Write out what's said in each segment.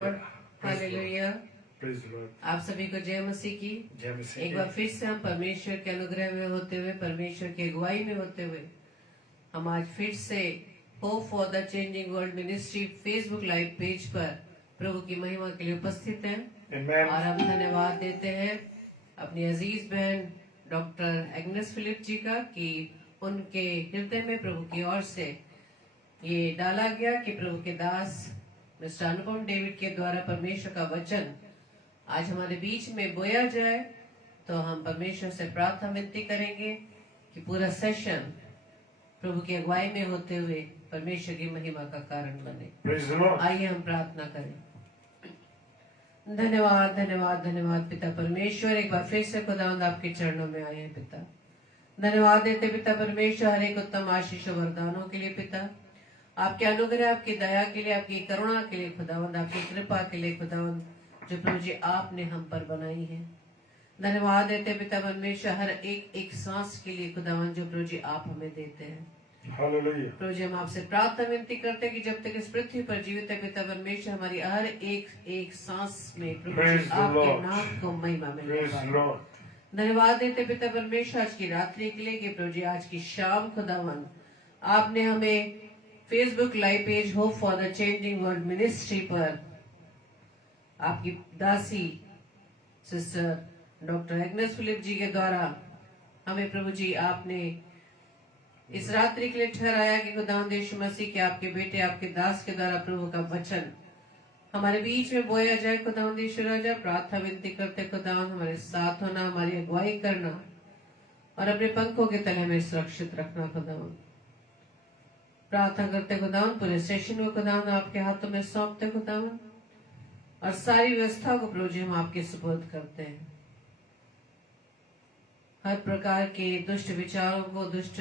Hallelujah. आप सभी को जय मसीह की। एक बार फिर से हम परमेश्वर के अनुग्रह में होते हुए, परमेश्वर की अगुवाई में होते हुए, हम आज फिर से hope for the changing world ministry Facebook live page पर प्रभु की महिमा के लिए उपस्थित हैं। और हम धन्यवाद देते हैं अपनी अजीज बहन डॉक्टर एग्नेस फिलिप जी का कि उनके हृदय में प्रभु की ओर से ये डाला गया कि प्रभु के दास मिस्टर अनुपम डेविड के द्वारा परमेश्वर का वचन आज हमारे बीच में बोया जाए। तो हम परमेश्वर से प्रार्थना विनती करेंगे कि पूरा सेशन प्रभु की अगुवाई में होते हुए परमेश्वर की महिमा का कारण बने। आइए हम प्रार्थना करें। धन्यवाद धन्यवाद धन्यवाद पिता परमेश्वर, एक बार फिर से खुदावंद आपके चरणों में आए हैं पिता। धन्यवाद देते पिता परमेश्वर हर एक उत्तम आशीष और वरदानों के लिए पिता, आपके अनुग्रह, आपकी दया के लिए, आपकी करुणा के लिए खुदावंद, आपकी कृपा के लिए खुदावंद, जो प्रभु जी आपने हम पर बनाई है। धन्यवाद देते पिता परमेश्वर हर एक एक सांस के लिए खुदावंद, जो प्रभु जी आप हमें देते हैं। हालेलुया। प्रभु जी हम आपसे प्रार्थना विनती करते हैं कि जब तक इस पृथ्वी पर जीवित है पिता परमेश्वर, हमारी हर एक एक सांस में प्रभु जी आपके नाम को महिमा मिले। धन्यवाद देते पिता परमेश्वर आज की रात्रि के लिए कि प्रभु जी आज की शाम खुदावंद आपने हमें Facebook live page hope for the changing world ministry पर आपकी दासी सिस्टर डॉक्टर एग्नेस फिलिप जी के द्वारा हमें प्रभु जी आपने इस रात्रि के लिए ठहराया कि खुदावंद यीशु मसीह के आपके बेटे आपके दास के द्वारा प्रभु का वचन हमारे बीच में बोया जाए। खुदावंद यीशु राजा प्रार्थना विनती करते खुदावंद हमारे साथ होना, हमारी अगुवाई करना और अपने पंखों के तले में सुरक्षित रखना। खुदावंद प्रार्थना करते खुदावंद पूरे सेशन को खुदावंद आपके हाथों में सौंपते खुदावंद, और सारी व्यवस्था को प्रभु जी हम आपके सुपुर्द करते हैं। हर प्रकार के दुष्ट विचारों को, दुष्ट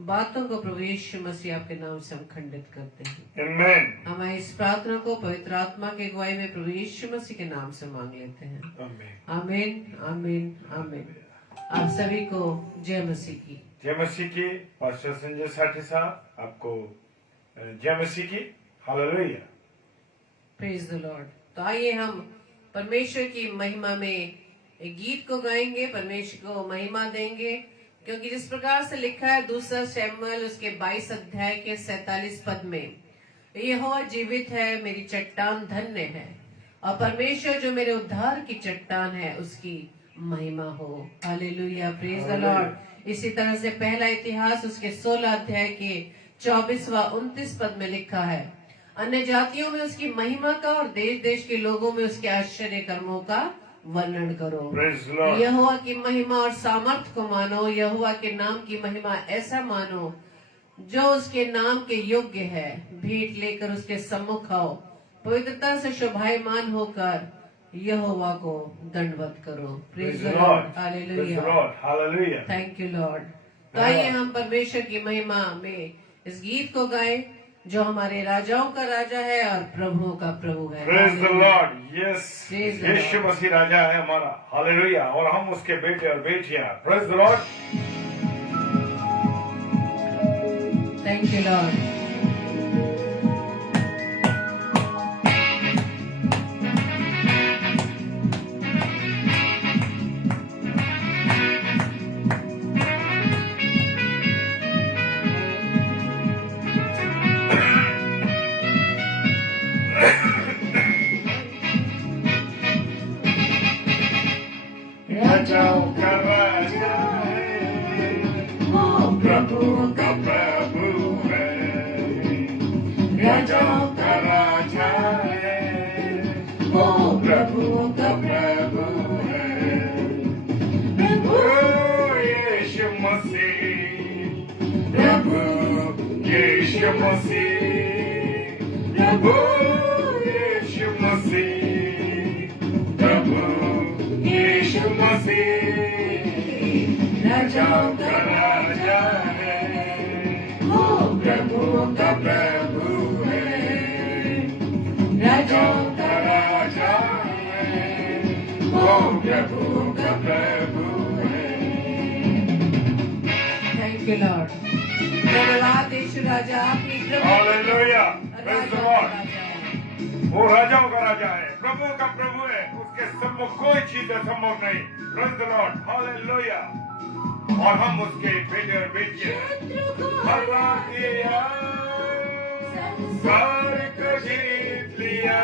बातों को प्रभु यीशु मसीह आपके नाम से हम खंडित करते हैं। आमीन। हमारी इस प्रार्थना को पवित्र आत्मा के अगुवाई में प्रभु यीशु मसीह के नाम से मांग लेते हैं। आमीन आमीन आमीन। आप सभी को जय मसीह की। जय मसीह की। पास्टर संजय साठी साहब आपको जय मसीह की। हालेलुया। Praise the Lord. तो आइए हम परमेश्वर की महिमा में एक गीत को गाएंगे, परमेश्वर को महिमा देंगे, क्योंकि जिस प्रकार से लिखा है दूसरा शमूएल उसके 22 अध्याय के 47 पद में, यहोवा जीवित है, मेरी चट्टान धन्य है, और परमेश्वर जो मेरे उद्धार की चट्टान है उसकी महिमा हो। हालेलुया। Praise the Lord. इसी तरह से पहला इतिहास उसके 16 अध्याय के 24 व 29 पद में लिखा है, अन्य जातियों में उसकी महिमा का और देश देश के लोगों में उसके आश्चर्य कर्मों का वर्णन करो। यहोवा की महिमा और सामर्थ को मानो, यहोवा के नाम की महिमा ऐसा मानो जो उसके नाम के योग्य है। भेंट लेकर उसके सम्मुख आओ, पवित्रता से शोभायमान होकर यहोवा को दंडवत करो। Praise the Lord. Hallelujah. Thank you Lord. तो आइए हम परमेश्वर की महिमा में इस गीत को गाएं जो हमारे राजाओं का राजा है और प्रभुओं का प्रभु है। Praise the Lord. यस, यीशु मसीह राजा है हमारा। हालेलुया। और हम उसके बेटे और बेटियां। Praise the Lord. Thank you Lord. राजाओं का राजा है, वो प्रभुओं का प्रभु है। राजाओं का राजा है, वो प्रभुओं का प्रभु है। प्रभु यीशु मसीह, प्रभु यीशु मसीह, प्रभु यीशु मसीह, प्रभु यीशु मसीह राजाओं का राजा है, वो प्रभुओं का प्रभु है। राजाओं का राजा है, वो प्रभुओं का प्रभु है। Thank you Lord. धन्यवाद यीशु राजा, आपकी कृपा। हालेलुया। Praise the Lord. वो राजाओं का राजा है, प्रभु का प्रभु है, उसके सम्मुख कोई चीज असंभव नहीं। Praise the Lord, hallelujah. और हम उसके बेटे और बेटियां हैं। हरा दिया, संसार को जीत लिया,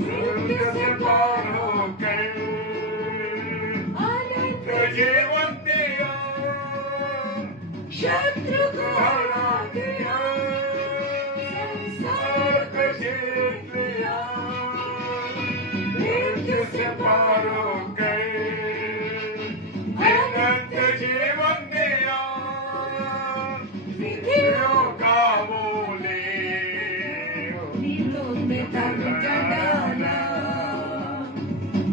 मृत्यु से पार होकर जीवन दिया, शत्रु को हरा दिया, संसार को जीत लिया, मृत्यु से पार होकर अनंत जीवन दिया, विधियों का बोले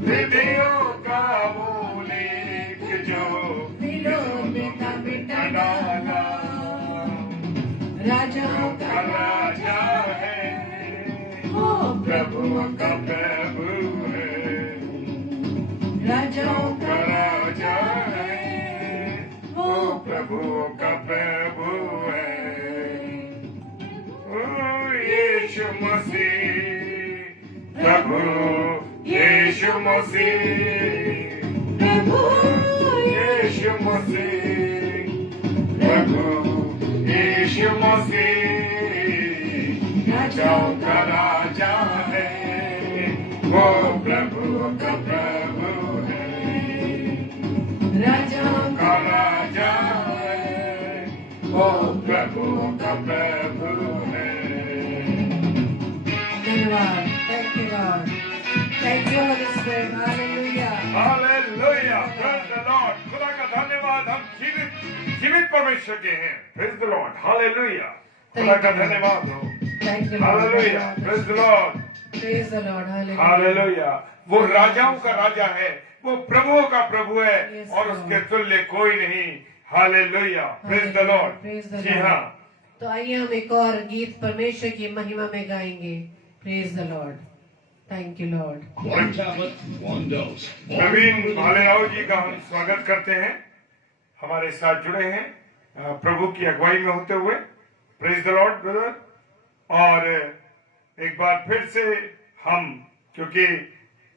विधियों का बोले जो मिटा डाला, राजाओं का राजा है, वो प्रभुओं का प्रभु है, राजाओं का राजा है, वो प्रभुओं का प्रभु है। ओ यीशु मसीह प्रभु, यीशु मसीह प्रभु, यीशु मसीह प्रभु, यीशु मसीह राजाओं का राजा है, वो प्रभु का प्रभु है, राजाओं का राजा है, वो प्रभु का प्रभु है। धन्यवाद। Thank you Lord, thank you Holy Spirit, hallelujah, hallelujah, praise the Lord. खुदा का धन्यवाद, हम जीवित परमेश्वर के हैं। प्रेज़ द लॉर्ड, हालेलुया, खुदा का धन्यवाद हो। Thank you hallelujah, praise the Lord, praise the Lord, hallelujah, hallelujah. वो राजाओं का राजा है, वो प्रभुओं का प्रभु है, Yes, और Lord. उसके तुल्य कोई नहीं। Hallelujah, praise the Lord. Praise the जी Lord. हाँ, तो आइए हम एक और गीत परमेश्वर की महिमा में गाएंगे। Praise the Lord, thank you Lord. One tablet, one dose. नवीन भालेराव जी का हम स्वागत करते हैं, हमारे साथ जुड़े हैं प्रभु की अगुवाई में होते हुए। Praise the Lord brother. और एक बार फिर से हम, क्योंकि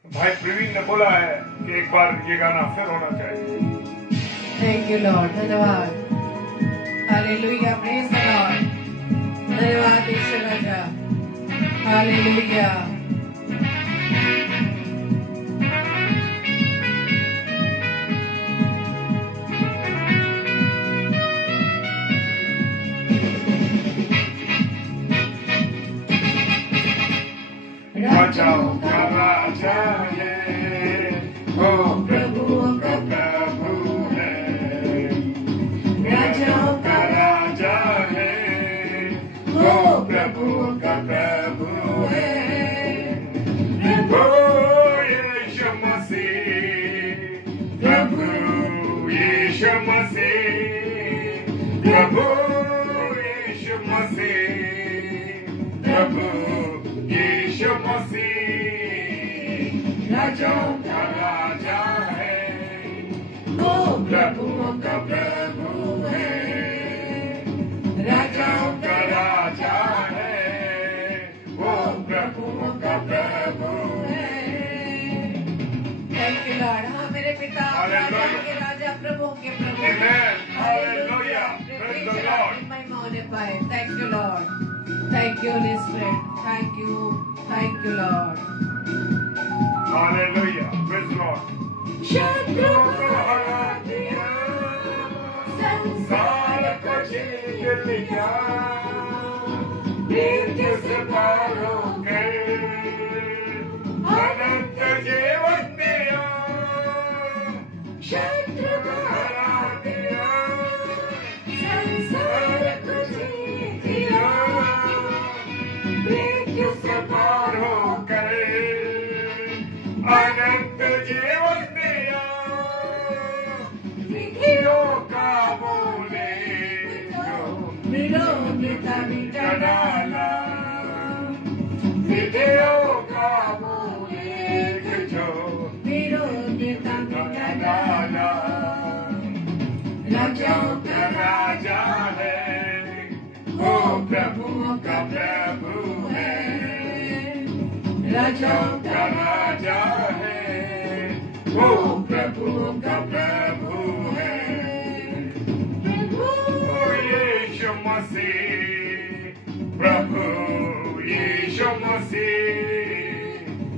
भाई प्रवीण ने बोला है कि एक बार ये गाना फिर होना चाहिए। थैंक यू लॉर्ड, धन्यवाद, हालेलुया, प्रेज द लॉर्ड, धन्यवाद ईश्वर राजा, हालेलुया। राजाओं का राजा है, वो प्रभुओं का प्रभु है, राजाओं का राजा है, वो प्रभुओं का प्रभु है। प्रभु यीशु मसीह, प्रभु यीशु मसीह, प्रभु यीशु मसीह, प्रभु यीशु मसीह राजाओं का राजा है, वो प्रभुओं का प्रभु है, राजाओं का राजा है, वो प्रभुओं का प्रभु है। Thank you Lord. हाँ मेरे पिता, राजाओं के राजा, प्रभुओं के प्रभु, Amen. Hallelujah. Praise the Lord. महिमा होने पाए। Thank you Lord, thank you Holy spirit, thank you Lord. Hallelujah. Praise the Lord. शत्रु को हरा दिया, संसार को जीत लिया, मृत्यु से पार होकर अनंत जीवन दिया, शत्रु को हरा दिया, संसार को जीत लिया, मृत्यु से पार होकर अनंत जीवन दिया, विधियों का बोले विरोधिता मिटा डाला, विधियों का बोले जो विरोधिता मिटा डाला, राजाओं का राजा है, वो प्रभुओं का प्रभु है, राजाओं का राजा है, वो प्रभुओं का प्रभु है। ओ यीशु मसीह, प्रभु यीशु मसीह,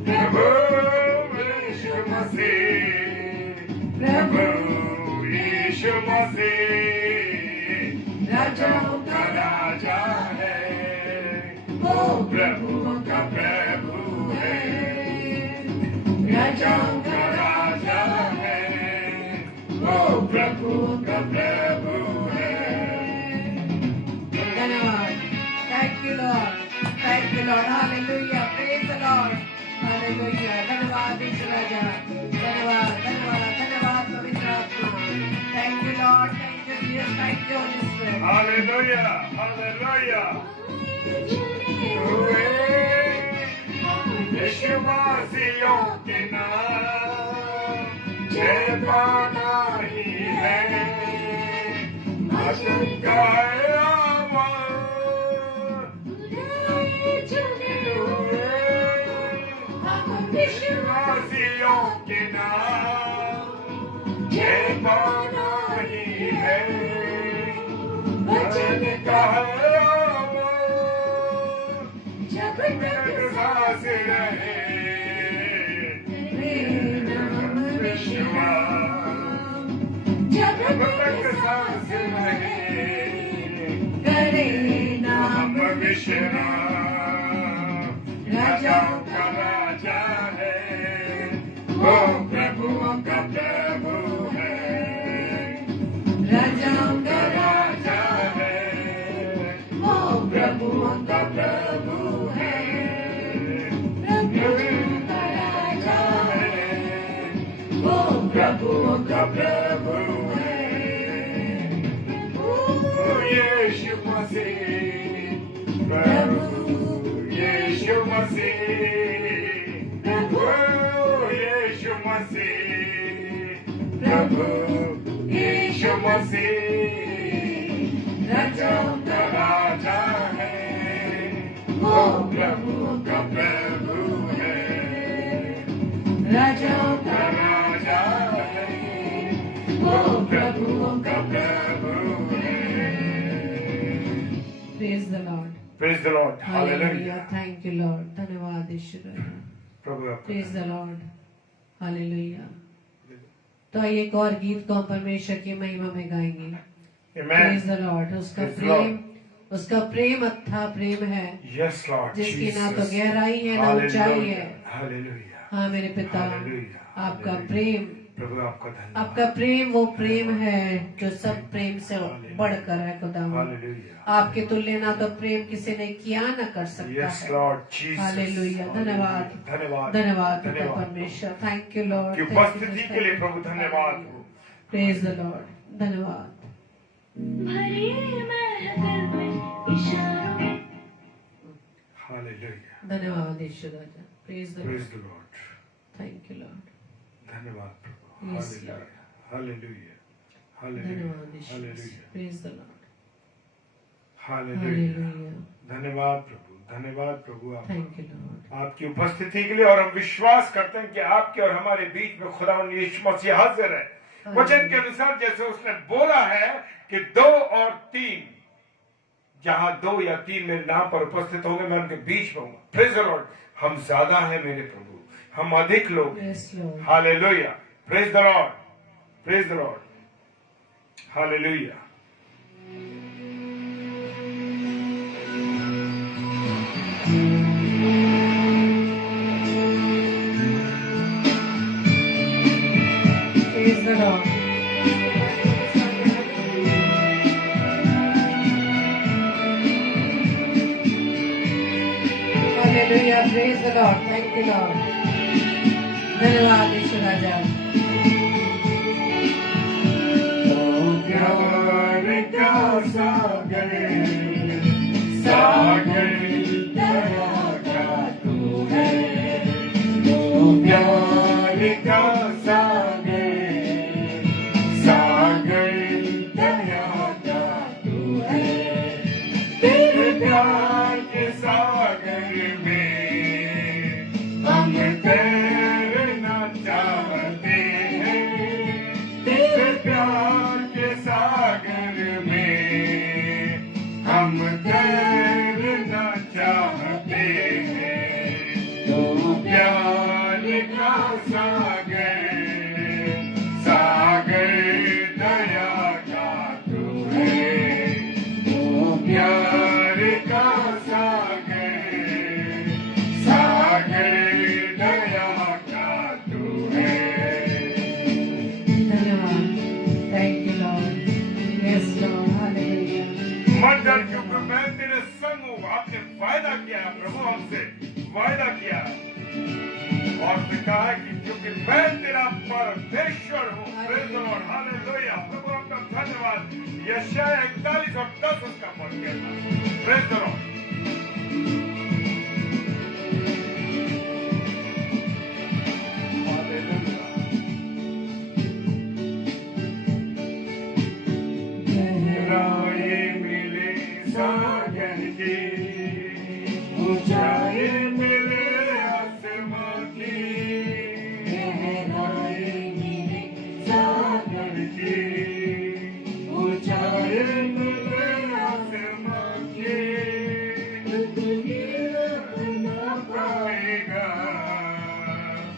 प्रभु यीशु मसीह, प्रभु यीशु मसीह, राजाओं का राजा है, वो प्रभुओं का प्रभु है। राजाओं का राजा है, वो प्रभुओं का प्रभु है। धन्यवाद। Thank you Lord, thank you Lord, hallelujah, praise the Lord, hallelujah. धन्यवाद ईश्वर राजा, धन्यवाद धन्यवाद धन्यवाद पवित्र आत्मा। Thank you Lord, thank you Jesus, thank you Holy Spirit. Hallelujah, hallelujah. विश्वासियों के नाम जय पाना ही है, भजन गाए आवाज चले हुए। विश्वासियों के नाम जय पाना ही है, भजन गाए आवाज जब तक सांस रहे। जब तक सांस रहे, करे नाम विश्राम। राजाओं का राजा है, वो प्रभुओं का प्रभु है। राजाओं का राजा है, वो प्रभुओं का प्रभु है। प्रभुओं का राजा है, वो प्रभुओं का प्रभु है। ओ यीशु मसीह, प्रभु यीशु मसीह, प्रभु यीशु मसीह, प्रभु यीशु मसीह, राजाओं का राजा है, वो प्रभु का प्रभु है। राजाओं का राजा है, वो प्रभुओं का प्रभु है। Praise the Lord, Praise the Lord. Hallelujah, Hallelujah. Thank you Lord, धन्यवाद ईश्वर राजा, प्रभु आपका प्रेज द लॉर्ड, हालेलुया। तो आइए एक और गीत को हम परमेश्वर की महिमा में गाएंगे। Amen. Praise the Lord. उसका Praise the प्रेम, उसका प्रेम अथाह प्रेम है, Yes, Lord. जिसकी ना तो Jesus. गहराई है ना ऊंचाई है। Hallelujah. Hallelujah. हाँ मेरे पिता, Hallelujah. आपका Hallelujah. प्रेम, प्रभु आपका धन्यवाद। आपका प्रेम वो प्रेम है जो सब प्रेम से बढ़कर है खुदावंद। Hallelujah. आपके तुल्य ना तो प्रेम किसी ने किया ना कर सकता Yes, है। Lord Jesus. हालेलुया, धन्यवाद, धन्यवाद। धन्यवाद पिता धन्यवाद। परमेश्वर, थैंक यू लॉर्ड, की उपस्थिति के लिए प्रभु धन्यवाद हो। प्रेज द लॉर्ड, धन्यवाद। Hallelujah. धन्यवाद ईश्वर राजा, praise the Praise Lord, the Lord. Thank you Lord, धन्यवाद प्रभु। Yes, Hallelujah. Hallelujah. Hallelujah. धन्यवाद ईश्वर, Hallelujah. Praise the Lord, Hallelujah. Hallelujah, धन्यवाद प्रभु, धन्यवाद प्रभु आपका। थैंक यू लॉर्ड, आपकी उपस्थिति के लिए, और हम विश्वास करते हैं कि आपके और हमारे बीच में खुदावंद यीशु मसीह हाजिर है। वचन के अनुसार जैसे उसने बोला है कि 2 और 3, जहां 2 या 3 मेरे नाम पर उपस्थित होंगे, मैं उनके बीच में हूँ। Praise the Lord. हम ज्यादा हैं मेरे प्रभु, हम अधिक लोग हैं। Yes Lord, hallelujah. Praise the Lord, praise the Lord. Hallelujah. Praise the Lord, hallelujah, praise the Lord, thank you Lord, धन्यवाद ईश्वर राजा। प्यार का सागर, सागर दया का तू है। प्यार का सागर, सागर दया का तू है। तेरे प्यार के सागर में का सागर सागर दया का तू है प्यार का सागर सागर दया का तू है धन्यवाद। Thank you Lord. Yes Lord, hallelujah. मत डर क्योंकि मैं तेरे संग हूँ। आपने वायदा किया है, प्रभु हमसे वायदा किया है और उसने कहा कि क्योंकि मैं तेरा परमेश्वर हूँ। Praise the Lord, hallelujah. प्रभु आपका धन्यवाद। यशायाह 41 और 10 उसका पद कहता है। Praise the Lord. हालेलुया। गहराई मिले सागर की, ऊंचाई मिले आसमां की। गहराई मिले सागर की, ऊंचाई मिले आसमां की। न पाएगा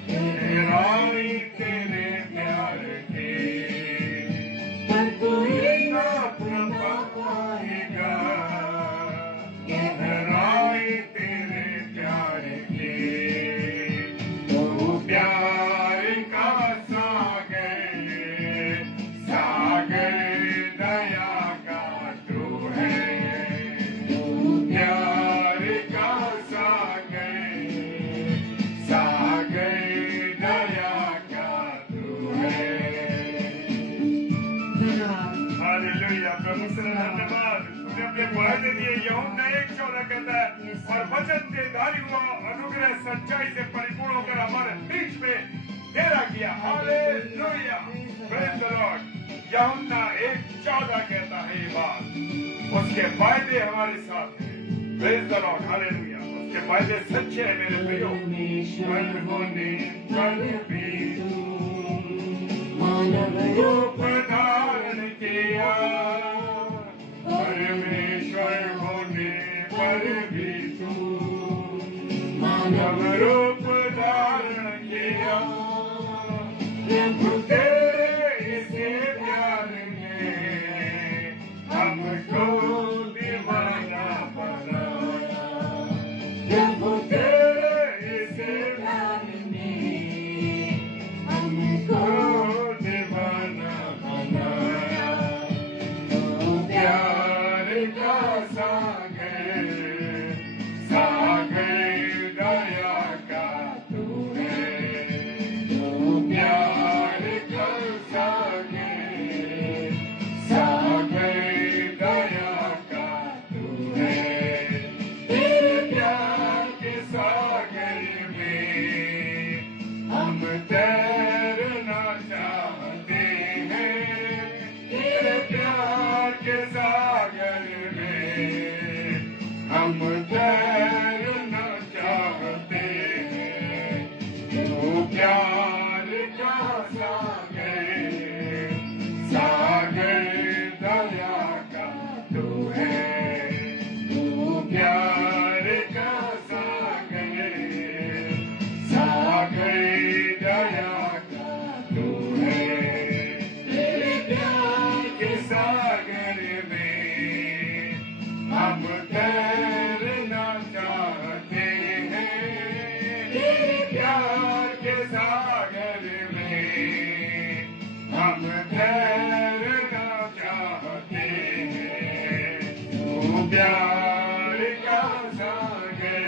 गहराई तेरे प्यार की, कोई नाप न पाएगा गहराई तेरे प्यार की। तू प्यार का सागर सागर दया का तू है। तू प्यार का सागर सागर दया का तू है। धन्यवाद। हालेलुया। प्रभु से धन्यवाद। तूने अपने वायदे दिए। यूहन्ना 1:14 कहता है और वचन के धारी हुआ अनुग्रह सच्चाई से परिपूर्ण होकर हमारे बीच में डेरा किया। हालेलुया। Praise the Lord. यूहन्ना 1:14 कहता है ये बात। उसके वायदे हमारे साथ हैं। Praise the Lord, hallelujah. उसके वायदे सच्चे हैं मेरे प्रियो। परमेश्वर होने पर भी तू मानव रूप धारण किया। परमेश्वर होने पर भी तू मानव रूप धारण किया। प्रभु तेरे इसे प्यार ने हमको दीवाना बनाया। प्रभु तेरे इसे प्यार ने हमको दीवाना बनाया। तू प्यार का सागर सागर दया का तू है। तू प्यार का सागर सागर दया का तू है। तेरे प्यार के सागर में हम तैरना चाहते हैं। तेरे प्यार के सागर में हम तैरना चाहते हैं। तू प्यार का सागर सागर दया का तू है। तू प्यार का सागर सागर दया का तू है। तेरे प्यार के सागर में हम तैरना चाहते हैं। तेरे प्यार के सागर में हम तैरना चाहते हैं। तू प्यार का सागर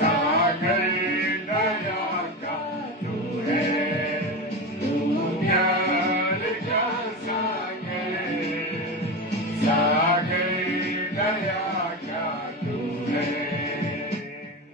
सागर दया का तू है। तू प्यार का सागर सागर दया का तू है।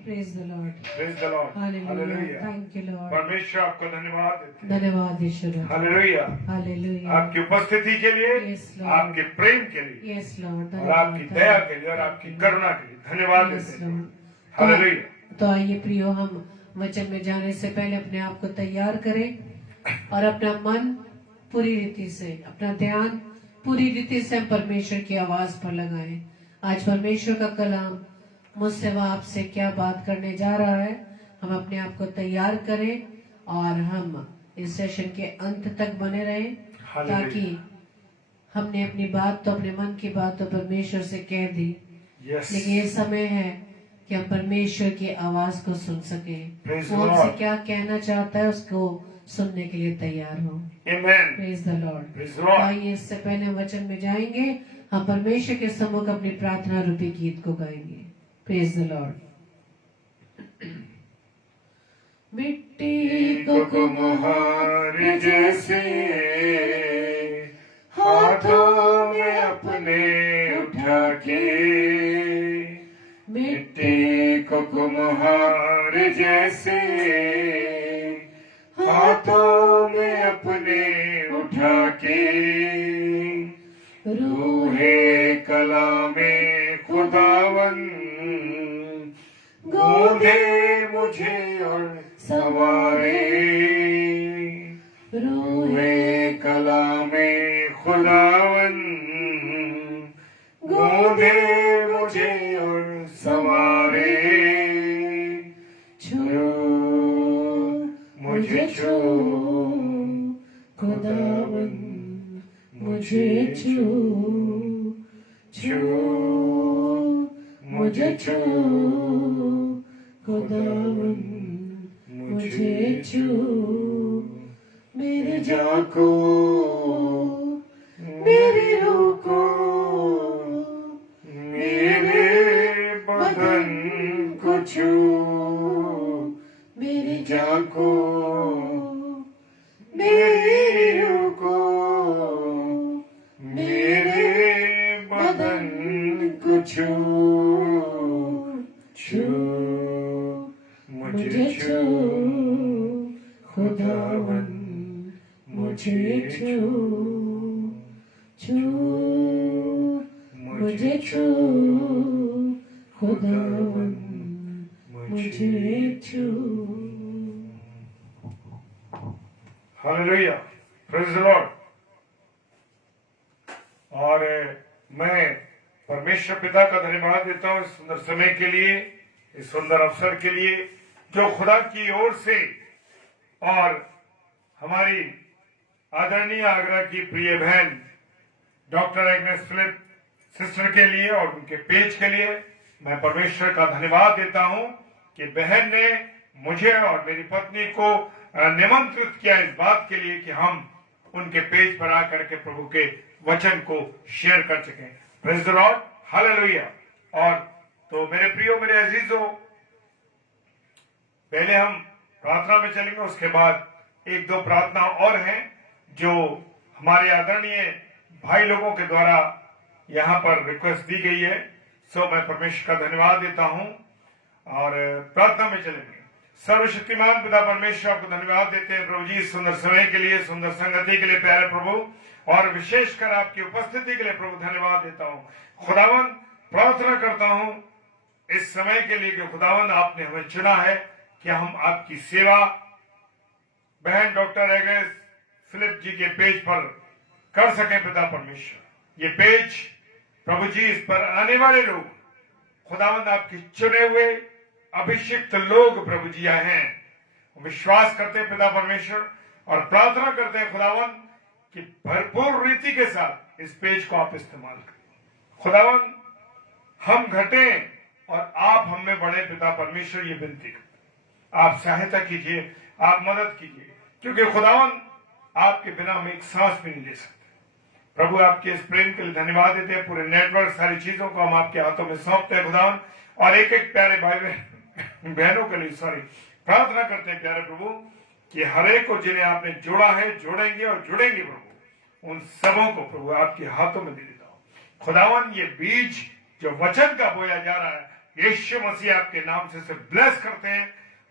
Praise the Lord. Praise the Lord. Hallelujah. Hallelujah. Thank you Lord. परमेश्वर आपको धन्यवाद देते हैं। धन्यवाद ईश्वर। हालेलुया। हालेलुया। आपकी उपस्थिति के लिए, Yes, Lord. आपके प्रेम के लिए यस लॉर्ड। और आपकी दया के लिए और आपकी करुणा के लिए धन्यवाद Yes, देते हैं। Lord. हालेलुया। तो आइए प्रियो, हम वचन में जाने से पहले अपने आप को तैयार करें और अपना मन पूरी रीति से, अपना ध्यान पूरी रीति से हम परमेश्वर की आवाज पर लगाएं। आज परमेश्वर का कलाम मुझसे व आपसे क्या बात करने जा रहा है, हम अपने आप को तैयार करें और हम इस सेशन के अंत तक बने रहें, ताकि हमने अपनी बात तो अपने मन की बात तो परमेश्वर से कह दी, Yes. लेकिन ये समय है कि हम परमेश्वर की आवाज को सुन सके। Praise वो the हमसे Lord. क्या कहना चाहता है उसको सुनने के लिए तैयार हो। Amen. Praise the Lord. Praise the Lord. आइए इससे पहले हम वचन में जाएंगे, हम परमेश्वर के सम्मुख अपनी प्रार्थना रूपी गीत को गाएंगे। Praise the Lord. मिट्टी को कुम्हार जैसे हाथों में अपने उठा के, मिट्टी को कुम्हार जैसे हाथों में अपने उठा के, रूहे कला में खुदावन गूंदे मुझे और सवारे, रूहे कला में खुदावन गूंदे मुझे और सवारे, छू मुझे छू खुदावन मुझे छू, छू मुझे छू खुदावन मुझे छू, मेरे जान को मेरी रूह को मेरे बदन को छू, मेरी जान को मेरी रूह को मेरे बदन को छू, छू मुझे छू खुदावन मुझे छू, छू मुझे छू खुदावन मुझे छू। Hallelujah, praise the Lord. और मैं परमेश्वर पिता का धन्यवाद देता हूँ इस सुंदर समय के लिए, इस सुंदर अवसर के लिए जो खुदा की ओर से और हमारी आदरणीय आगरा की प्रिय बहन डॉक्टर एग्नेस फिलिप सिस्टर के लिए और उनके पेज के लिए मैं परमेश्वर का धन्यवाद देता हूं कि बहन ने मुझे और मेरी पत्नी को निमंत्रित किया इस बात के लिए कि हम उनके पेज पर आकर के प्रभु के वचन को शेयर कर सकें। Praise the Lord, hallelujah. और तो मेरे प्रियो, मेरे अजीजों, पहले हम प्रार्थना में चलेंगे, उसके बाद एक दो प्रार्थना और हैं जो हमारे आदरणीय भाई लोगों के द्वारा यहाँ पर रिक्वेस्ट दी गई है। सो मैं परमेश्वर का धन्यवाद देता हूँ और प्रार्थना में चलेंगे। सर्वशक्तिमान पिता परमेश्वर, आपको धन्यवाद देते हैं प्रभु जी, सुंदर समय के लिए, सुंदर संगति के लिए प्यारे प्रभु, और विशेषकर आपकी उपस्थिति के लिए प्रभु धन्यवाद देता हूँ। खुदावन, प्रार्थना करता हूँ इस समय के लिए कि खुदावन आपने हमें चुना है कि हम आपकी सेवा बहन डॉक्टर एग्नेस फिलिप जी के पेज पर कर सकें। पिता परमेश्वर, ये पेज प्रभु जी, इस पर आने वाले लोग खुदावंद आपके चुने हुए अभिषिक्त लोग प्रभु जी हैं। विश्वास करते हैं पिता परमेश्वर और प्रार्थना करते हैं खुदावंद कि भरपूर रीति के साथ इस पेज को आप इस्तेमाल करें। खुदावंद, हम घटे और आप हम में बढ़े। पिता परमेश्वर, ये विनती करते, आप सहायता कीजिए, आप मदद कीजिए, क्योंकि खुदावंद आपके बिना हम एक सांस भी नहीं ले सकते। प्रभु, आपके इस प्रेम के लिए धन्यवाद देते हैं। पूरे नेटवर्क, सारी चीजों को हम आपके हाथों में सौंपते हैं खुदावन, और एक एक प्यारे भाई बहनों के लिए प्रार्थना करते हैं प्यारे प्रभु कि हर एक को जिन्हें आपने जोड़ा है, जोड़ेंगे और जुड़ेंगे प्रभु, उन सबों को प्रभु आपके हाथों में दे देता हूं। खुदावन, ये बीज जो वचन का बोया जा रहा है, यीशु मसीह आपके नाम से ब्लेस करते हैं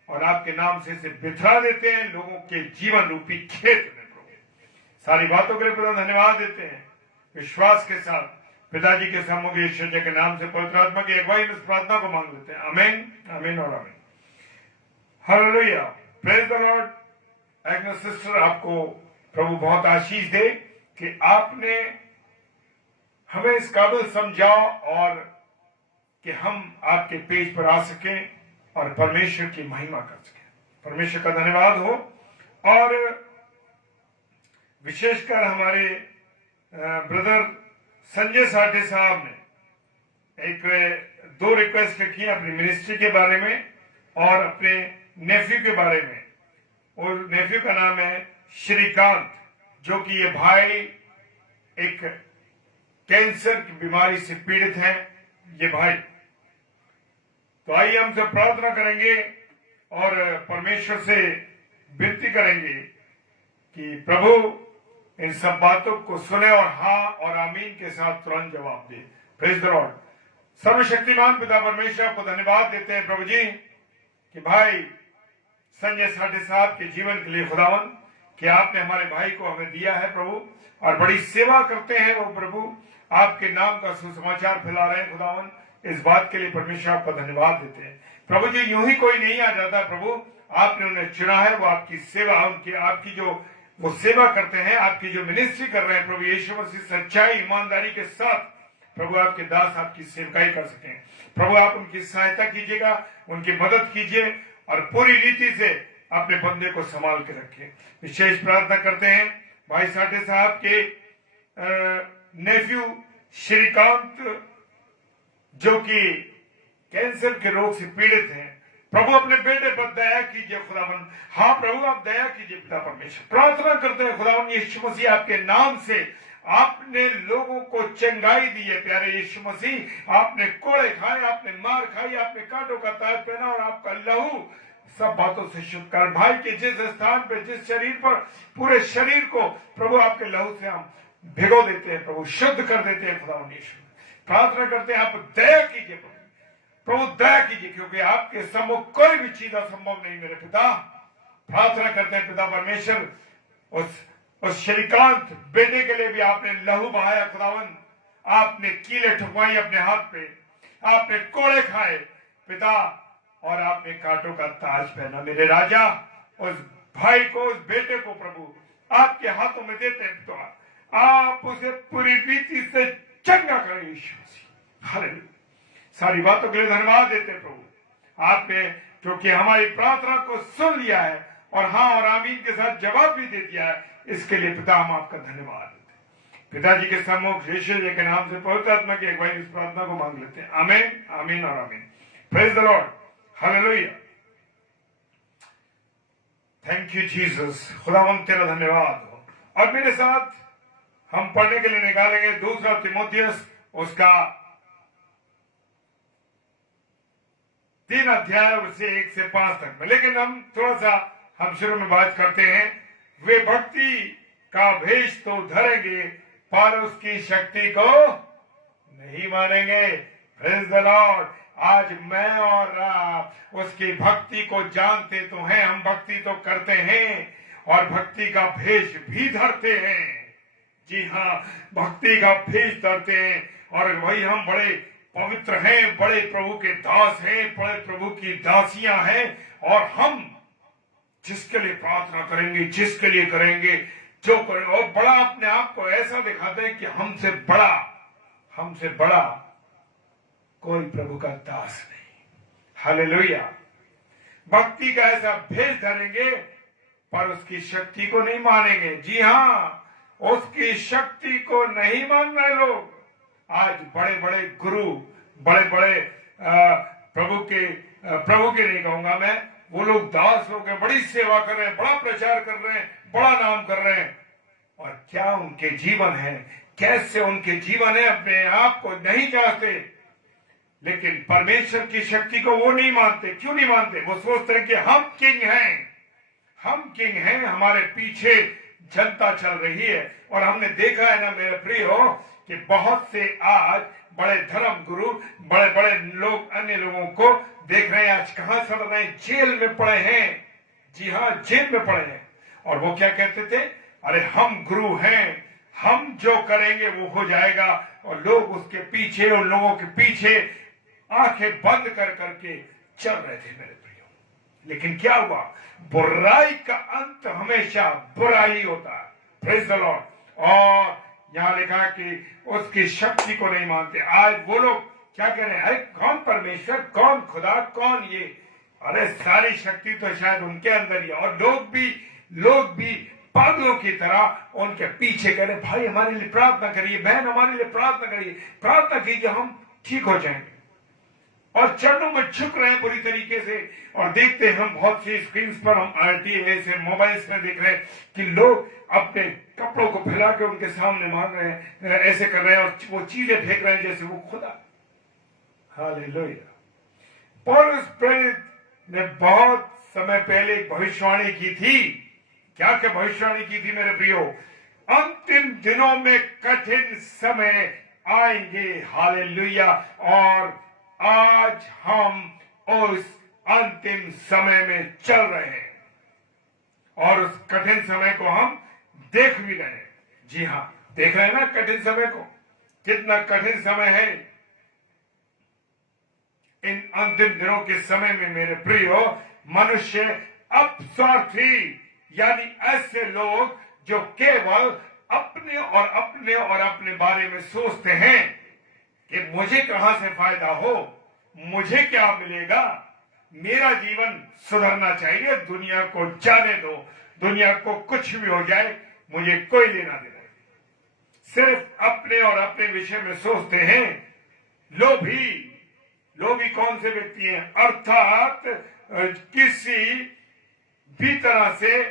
और आपके नाम से इसे बिथरा देते हैं लोगों के जीवन रूपी खेत में। सारी बातों के लिए पिता धन्यवाद देते हैं। विश्वास के साथ पिताजी के सम्मुख यीशु जी के नाम से पवित्र आत्मा की अगुवाई में इस प्रार्थना को मांग लेते हैं। आमीन, आमीन और आमीन। Hallelujah, praise the Lord. Agnes sister, आपको प्रभु बहुत आशीष दे कि आपने हमें इस काबिल समझा और कि हम आपके पेज पर आ सकें और परमेश्वर की महिमा कर सके। परमेश्वर का धन्यवाद हो। और विशेषकर हमारे ब्रदर संजय साठे साहब ने दो रिक्वेस्ट की अपनी मिनिस्ट्री के बारे में और अपने नेफ्यू के बारे में। और नेफ्यू का नाम है श्रीकांत, जो कि ये भाई एक कैंसर की बीमारी से पीड़ित हैं। ये भाई, तो आइए हम सब प्रार्थना करेंगे और परमेश्वर से विनती करेंगे कि प्रभु इन सब बातों को सुने और हाँ और आमीन के साथ तुरंत जवाब दे। Praise the Lord. सर्वशक्तिमान पिता परमेश्वर को धन्यवाद देते हैं प्रभु जी कि भाई संजय साठे साहब के जीवन के लिए खुदावन कि आपने हमारे भाई को हमें दिया है प्रभु, और बड़ी सेवा करते हैं वो प्रभु, आपके नाम का सुसमाचार फैला रहे हैं खुदावन। इस बात के लिए परमेश्वर आपका धन्यवाद देते हैं प्रभु जी। यूं ही कोई नहीं आ जाता प्रभु, आपने उन्हें चुना है। वो आपकी सेवा, उनकी आपकी जो वो सेवा करते हैं, आपकी जो मिनिस्ट्री कर रहे हैं प्रभु यीशु मसीह सच्चाई ईमानदारी के साथ प्रभु आपके दास आपकी सेवकाई कर सकें। प्रभु आप उनकी सहायता कीजिएगा, उनकी मदद कीजिए और पूरी रीति से अपने बंदे को संभाल के रखें। विशेष प्रार्थना करते हैं भाई साठे साहब के नेफ्यू श्रीकांत, जो कि कैंसर के रोग से पीड़ित हैं। प्रभु अपने बेटे पर दया कीजिए खुदावन। हाँ प्रभु आप दया कीजिए पिता परमेश्वर। प्रार्थना करते हैं खुदावन यीशु मसीह आपके नाम से, आपने लोगों को चंगाई दी है प्यारे यीशु मसीह। आपने कोड़े खाए, आपने मार खाई, आपने कांटों का ताज पहना और आपका लहू सब बातों से शुद्ध कर। भाई के जिस स्थान पर, जिस शरीर पर, पूरे शरीर को प्रभु आपके लहू से हम भिगो देते हैं प्रभु, शुद्ध कर देते हैं खुदावन यीशु। प्रार्थना करते हैं आप दया कीजिए प्रभु दया कीजिए, क्योंकि आपके सम्मुख कोई भी चीज असंभव नहीं मेरे पिता। प्रार्थना करते हैं पिता परमेश्वर उस श्रीकांत बेटे के लिए भी आपने लहू बहाया खुदावन। आपने कीले ठुकवाई अपने हाथ पे, आपने कोड़े खाए पिता, और आपने कांटों का ताज पहना मेरे राजा। उस भाई को, उस बेटे को प्रभु आपके हाथों में देते हैं पिता। आप उसे पूरी रीति से चंगा करें यीशु मसीह। हालेलुया। सारी बातों के लिए धन्यवाद देते प्रभु। आपने क्योंकि हमारी प्रार्थना को सुन लिया है और हाँ और आमीन के साथ जवाब भी दे दिया है, इसके लिए पिता हम आपका धन्यवाद देते हैं। पिताजी के सम्मुख यीशु जी के नाम से पवित्र आत्मा की अगुवाई इस प्रार्थना को मांग लेते हैं। आमीन, आमीन और आमीन। Praise the Lord. Hallelujah. Thank you Jesus. खुदावंद तेरा धन्यवाद हो। और मेरे साथ हम पढ़ने के लिए निकालेंगे दूसरा तीमुथियुस, उसका 3 अध्याय से 1 से 5 तक में। लेकिन हम शुरू में बात करते हैं, वे भक्ति का भेष तो धरेंगे पर उसकी शक्ति को नहीं मानेंगे। Praise the Lord. आज मैं और आप उसकी भक्ति को जानते तो हैं, हम भक्ति तो करते हैं और भक्ति का भेष भी धरते हैं। जी हाँ, भक्ति का भेष धरते हैं और वही हम बड़े पवित्र हैं, बड़े प्रभु के दास हैं, बड़े प्रभु की दासियां हैं, और हम जिसके लिए प्रार्थना करेंगे, जिसके लिए करेंगे, जो करेंगे, और बड़ा अपने आप को ऐसा दिखाते हैं कि हमसे बड़ा कोई प्रभु का दास नहीं। हालेलुया। भक्ति का ऐसा भेष धरेंगे पर उसकी शक्ति को नहीं मानेंगे। जी हाँ, उसकी शक्ति को नहीं मान रहे लोग। आज बड़े बड़े गुरु, बड़े बड़े प्रभु के नहीं कहूंगा मैं, वो लोग दास लोग हैं, बड़ी सेवा कर रहे हैं, बड़ा प्रचार कर रहे हैं, बड़ा नाम कर रहे हैं, और क्या उनके जीवन है, कैसे उनके जीवन है, अपने आप को नहीं चाहते। लेकिन परमेश्वर की शक्ति को वो नहीं मानते। क्यों नहीं मानते? वो सोचते हैं कि हम किंग हैं, हमारे पीछे जनता चल रही है। और हमने देखा है ना मेरे प्रियो कि बहुत से आज बड़े धर्म गुरु, बड़े बड़े लोग अन्य लोगों को देख रहे हैं आज कहां सड़ रहे हैं, जेल में पड़े हैं। जी हाँ, जेल में पड़े हैं। और वो क्या कहते थे? अरे हम गुरु हैं, हम जो करेंगे वो हो जाएगा। और लोग उसके पीछे, उन लोगों के पीछे आंखें बंद कर करके चल रहे थे मेरे प्रियो। लेकिन क्या हुआ? बुराई का अंत हमेशा बुरा ही होता है। Praise the Lord. और यहां लिखा कि उसकी शक्ति को नहीं मानते। आज वो लोग क्या कह रहे हैं? अरे कौन परमेश्वर, कौन खुदा, कौन ये? अरे सारी शक्ति तो शायद उनके अंदर ही है। और लोग भी पागलों की तरह उनके पीछे करें, भाई हमारे लिए प्रार्थना करिए, बहन हमारे लिए प्रार्थना करिए, प्रार्थना कीजिए, हम ठीक हो जाएंगे। और चरणों में झुक रहे हैं बुरी तरीके से। और देखते हैं हम बहुत सी स्क्रीन पर, हम टीवी से मोबाइल्स में देख रहे हैं कि लोग अपने कपड़ों को फैला के उनके सामने मांग रहे हैं, ऐसे कर रहे हैं और वो चीजें फेंक रहे हैं जैसे वो खुदा। हालेलुया। पौलुस प्रेरित ने बहुत समय पहले एक भविष्यवाणी की थी। क्या क्या भविष्यवाणी की थी मेरे प्रियो? अंतिम दिनों में कठिन समय आएंगे। हालेलुया। और आज हम उस अंतिम समय में चल रहे हैं और उस कठिन समय को हम देख भी रहे हैं। जी हां, देख रहे हैं ना कठिन समय को, कितना कठिन समय है। इन अंतिम दिनों के समय में मेरे प्रियो, मनुष्य अपस्वार्थी, यानी ऐसे लोग जो केवल अपने और अपने बारे में सोचते हैं कि मुझे कहां से फायदा हो, मुझे क्या मिलेगा, मेरा जीवन सुधरना चाहिए, दुनिया को जाने दो, दुनिया को कुछ भी हो जाए, मुझे कोई लेना देना नहीं। सिर्फ अपने और अपने विषय में सोचते हैं। लोभी कौन से व्यक्ति हैं? अर्थात किसी भी तरह से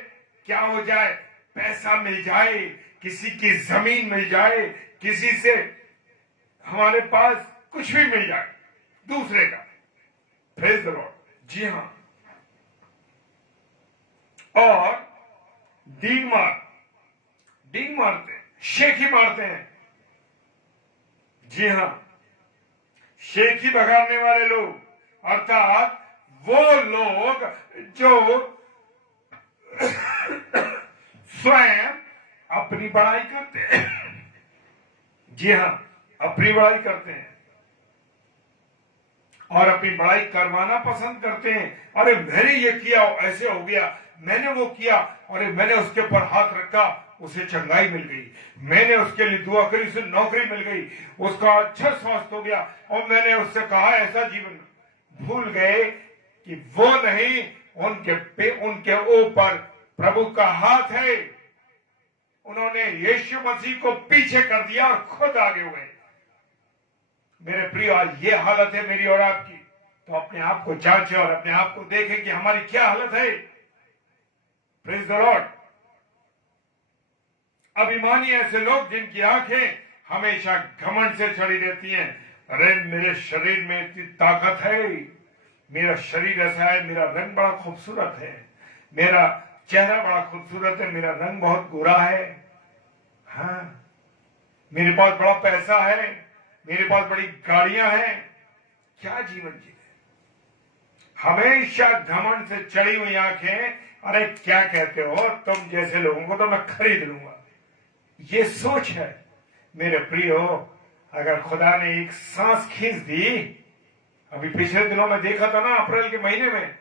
क्या हो जाए, पैसा मिल जाए, किसी की जमीन मिल जाए, किसी से हमारे पास कुछ भी मिल जाए दूसरे का। Praise the Lord. जी हां। और डींग मारते हैं, शेखी मारते हैं। जी हां, शेखी भगाने वाले लोग, अर्थात वो लोग जो स्वयं अपनी बड़ाई करते हैं। जी हां, अपनी बड़ाई करते हैं और अपनी बड़ाई करवाना पसंद करते हैं। अरे मैंने ये किया, ऐसे हो गया, मैंने वो किया, अरे मैंने उसके ऊपर हाथ रखा, उसे चंगाई मिल गई, मैंने उसके लिए दुआ करी, उसे नौकरी मिल गई, उसका अच्छा स्वास्थ्य हो गया, और मैंने उससे कहा ऐसा जीवन। भूल गए कि वो नहीं, उनके ऊपर प्रभु का हाथ है। उन्होंने यीशु मसीह को पीछे कर दिया और खुद आगे हुए। मेरे प्रिय, आज ये हालत है मेरी और आपकी, तो अपने आप को जांचें और अपने आप को देखें कि हमारी क्या हालत है। Praise the Lord. अभिमानी ऐसे लोग जिनकी आंखें हमेशा घमंड से चढ़ी रहती हैं। अरे मेरे शरीर में इतनी ताकत है, मेरा शरीर ऐसा है, मेरा रंग बड़ा खूबसूरत है, मेरा चेहरा बड़ा खूबसूरत है, मेरा रंग बहुत गोरा है, हाँ, मेरे पास बड़ा पैसा है, मेरे पास बड़ी गाड़ियां हैं। क्या जीवन जी, हमेशा घमंड से चढ़ी हुई आंखें। अरे क्या कहते हो तुम जैसे लोगों को तो मैं खरीद लूंगा, ये सोच है। मेरे प्रियो, अगर खुदा ने एक सांस खींच दी, अभी पिछले दिनों में देखा था ना, अप्रैल के महीने में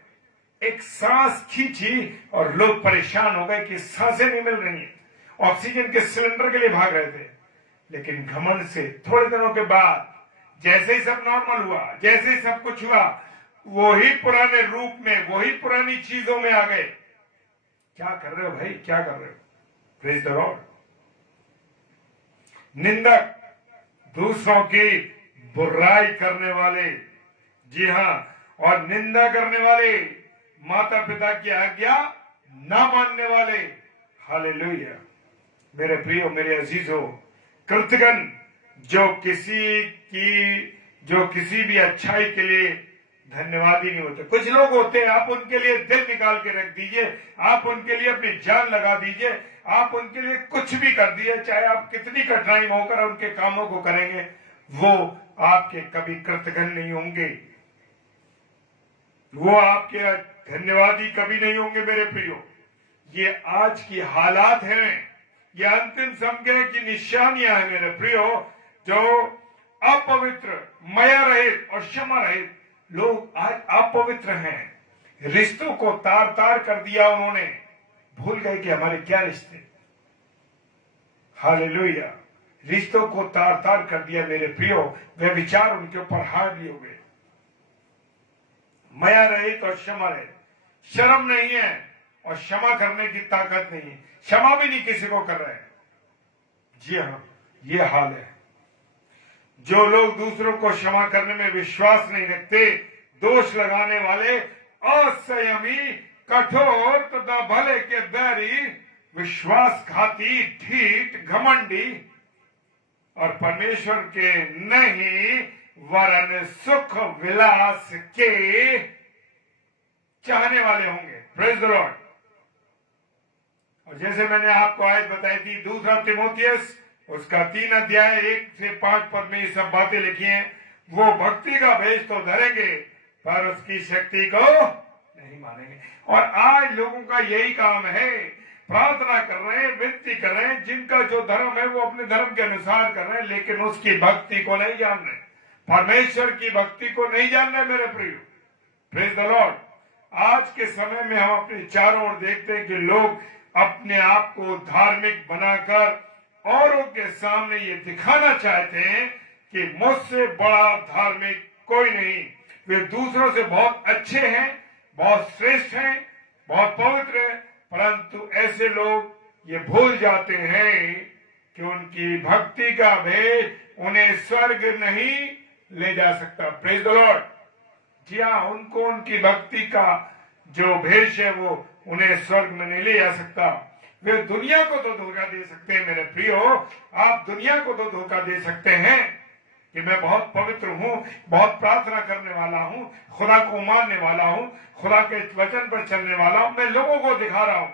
एक सांस खींची और लोग परेशान हो गए कि सांसें नहीं मिल रही हैं, ऑक्सीजन के सिलेंडर के लिए भाग रहे थे। लेकिन घमंड से थोड़े दिनों के बाद जैसे ही सब नॉर्मल हुआ, जैसे ही सब कुछ हुआ, वही पुराने रूप में, वही पुरानी चीजों में आ गए। क्या कर रहे हो भाई, क्या कर रहे हो? Praise the Lord. निंदक, दूसरों की बुराई करने वाले, जी हां, और निंदा करने वाले, माता पिता की आज्ञा ना मानने वाले। हालेलुया। मेरे प्रियो, मेरे अजीजों, कृतघ्न, जो किसी भी अच्छाई के लिए धन्यवादी नहीं होते। कुछ लोग होते हैं, आप उनके लिए दिल निकाल के रख दीजिए, आप उनके लिए अपनी जान लगा दीजिए, आप उनके लिए कुछ भी कर दीजिए, चाहे आप कितनी कठिनाई होकर उनके कामों को करेंगे, वो आपके कभी कृतघ्न नहीं होंगे, वो आपके धन्यवादी कभी नहीं होंगे। मेरे प्रियो, ये आज की हालात हैं, ये अंतिम समय की निशानियां हैं मेरे प्रियो। जो अपवित्र, माया रहित और क्षमा रहित लोग आज अपवित्र हैं। रिश्तों को तार तार कर दिया उन्होंने, भूल गए कि हमारे क्या रिश्ते। हालेलुया। रिश्तों को तार तार कर दिया मेरे प्रियो, वे विचार उनके ऊपर हावी हो गए। माया रहित और क्षमा रहित। शर्म नहीं है और क्षमा करने की ताकत नहीं है, क्षमा भी नहीं किसी को कर रहे हैं। जी हाँ, ये हाल है। जो लोग दूसरों को क्षमा करने में विश्वास नहीं रखते, दोष लगाने वाले, असंयमी, कठोर तथा भले के बैरी, विश्वासघाती, ढीठ, घमंडी और परमेश्वर के नहीं वरन सुख विलास के चाहने वाले होंगे। Praise the Lord. और जैसे मैंने आपको आयत बताई थी, दूसरा तिमोथियस उसका 3 अध्याय 1 से 5 पद में ये सब बातें लिखी हैं। वो भक्ति का भेष तो धरेंगे पर उसकी शक्ति को नहीं मानेंगे। और आज लोगों का यही काम है, प्रार्थना कर रहे हैं, विनती कर रहे हैं, जिनका जो धर्म है वो अपने धर्म के अनुसार कर रहे हैं, लेकिन उसकी भक्ति को नहीं जान रहे, परमेश्वर की भक्ति को नहीं जान रहे। मेरे प्रियो, प्रेज द लॉर्ड। आज के समय में हम अपने चारों ओर देखते हैं कि लोग अपने आप को धार्मिक बनाकर औरों के सामने ये दिखाना चाहते हैं कि मुझसे बड़ा धार्मिक कोई नहीं। वे दूसरों से बहुत अच्छे हैं, बहुत श्रेष्ठ हैं, बहुत पवित्र हैं, परंतु ऐसे लोग ये भूल जाते हैं कि उनकी भक्ति का भेष उन्हें स्वर्ग नहीं ले जा सकता। Praise the Lord. जी हाँ, उनको उनकी भक्ति का जो भेष है वो उन्हें स्वर्ग में नहीं ले जा सकता। वे दुनिया को तो धोखा दे सकते हैं। मेरे प्रियो, आप दुनिया को तो धोखा दे सकते हैं कि मैं बहुत पवित्र हूँ, बहुत प्रार्थना करने वाला हूँ, खुदा को मानने वाला हूँ, खुदा के वचन पर चलने वाला हूँ, मैं लोगों को दिखा रहा हूँ,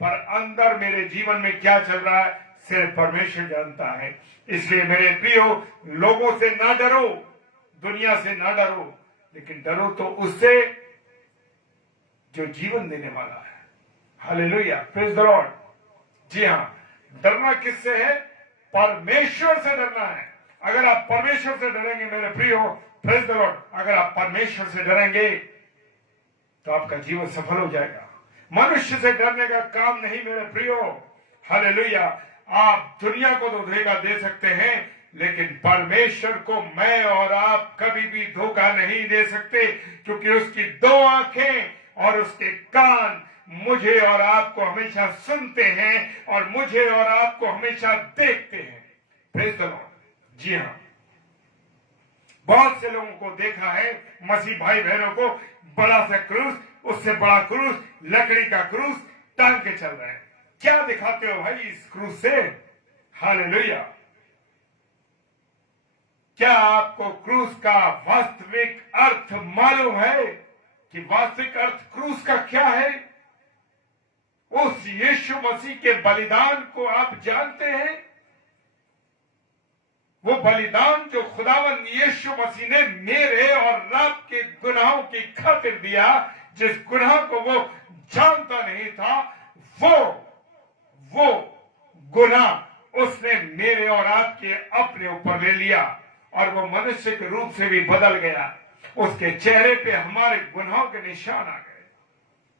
पर अंदर मेरे जीवन में क्या चल रहा है सिर्फ परमेश्वर जानता है। इसलिए मेरे प्रियो, लोगों से ना डरो, दुनिया से ना डरो, लेकिन डरो तो उससे जो जीवन देने वाला है। Hallelujah, praise the Lord. जी हाँ, डरना किससे है? परमेश्वर से डरना है। अगर आप परमेश्वर से डरेंगे मेरे प्रियो, प्रेज द लॉर्ड, अगर आप परमेश्वर से डरेंगे तो आपका जीवन सफल हो जाएगा। मनुष्य से डरने का काम नहीं मेरे प्रियो। हालेलुया। आप दुनिया को तो धोखा दे सकते हैं, लेकिन परमेश्वर को मैं और आप कभी भी धोखा नहीं दे सकते, क्योंकि उसकी 2 आंखें और उसके कान मुझे और आपको हमेशा सुनते हैं और मुझे और आपको हमेशा देखते हैं। Praise the Lord. जी हाँ, बहुत से लोगों को देखा है, मसीह भाई बहनों को, बड़ा सा क्रूस, उससे बड़ा क्रूस, लकड़ी का क्रूस टांग के चल रहे हैं। क्या दिखाते हो भाई इस क्रूस से? हालेलुया। क्या आपको क्रूस का वास्तविक अर्थ मालूम है कि वास्तविक अर्थ क्रूस का क्या है? उस यीशु मसीह के बलिदान को आप जानते हैं? वो बलिदान जो खुदावंद यीशु मसीह ने मेरे और आपके गुनाहों की खातिर दिया, जिस गुनाह को वो जानता नहीं था, वो गुनाह उसने मेरे और आपके अपने ऊपर ले लिया और वो मनुष्य के रूप से भी बदल गया। उसके चेहरे पे हमारे गुनाहों के निशान आ गए।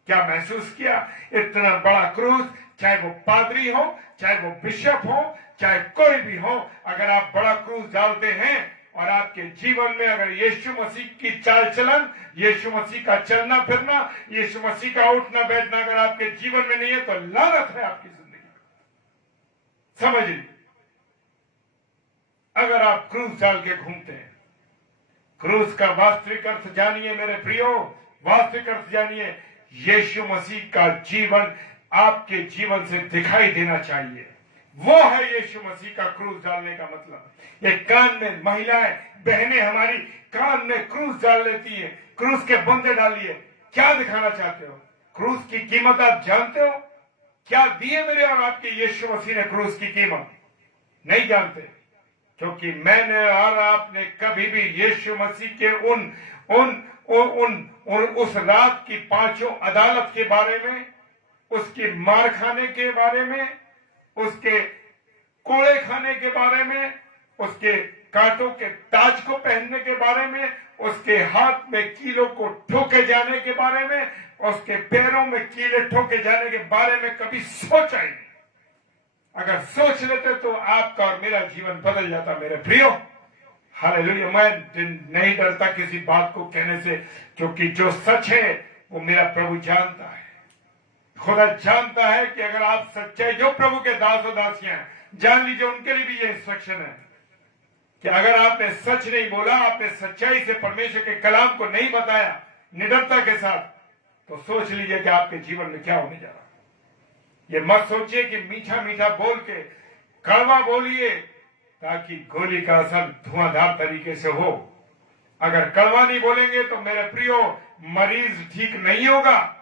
क्या महसूस किया? इतना बड़ा क्रूस, चाहे वो पादरी हो, चाहे वो बिशप हो, चाहे कोई भी हो, अगर आप बड़ा क्रूस डालते हैं और आपके जीवन में अगर यीशु मसीह की चाल चलन, यीशु मसीह का चलना फिरना, यीशु मसीह का उठना बैठना अगर आपके जीवन में नहीं है, तो लानत है आपकी जिंदगी। समझ लीजिए, अगर आप क्रूस डाल के घूमते हैं। क्रूस का वास्तविक अर्थ जानिए मेरे प्रियो, वास्तविक अर्थ जानिए। यीशु मसीह का जीवन आपके जीवन से दिखाई देना चाहिए। वो है यीशु मसीह का क्रूस डालने का मतलब। ये कान में महिलाएं बहनें हमारी कान में क्रूस डाल लेती है, क्रूस के बंदे डालिए। क्या दिखाना चाहते हो? क्रूस की कीमत आप जानते हो? क्या दिए मेरे और आपके यीशु मसीह ने क्रूस की कीमत? नहीं जानते, क्योंकि मैंने और आपने कभी भी यीशु मसीह के उस रात की 5 अदालत के बारे में, उसकी मार खाने के बारे में, उसके कोड़े खाने के बारे में, उसके कांटों के ताज को पहनने के बारे में, उसके हाथ में कीलों को ठोके जाने के बारे में, उसके पैरों में कीले ठोके जाने के बारे में कभी सोचा ही नहीं। अगर सोच लेते तो आपका और मेरा जीवन बदल जाता मेरे प्रियो। हालेलुया। मैं नहीं डरता किसी बात को कहने से, क्योंकि जो सच है वो मेरा प्रभु जानता है। खुदा जानता है कि अगर आप सच्चाई, जो प्रभु के दास और दासियां हैं, जान लीजिए उनके लिए भी ये इंस्ट्रक्शन है कि अगर आपने सच नहीं बोला, आपने सच्चाई से परमेश्वर के कलाम को नहीं बताया निडरता के साथ, तो सोच लीजिए कि आपके जीवन में क्या होने जा रहा है। ये मत सोचिए कि मीठा मीठा बोल के कड़वा बोलिए ताकि गोली का असर धुआंधार तरीके से हो। अगर कड़वा नहीं बोलेंगे तो मेरे प्रियो, मरीज ठीक नहीं होगा।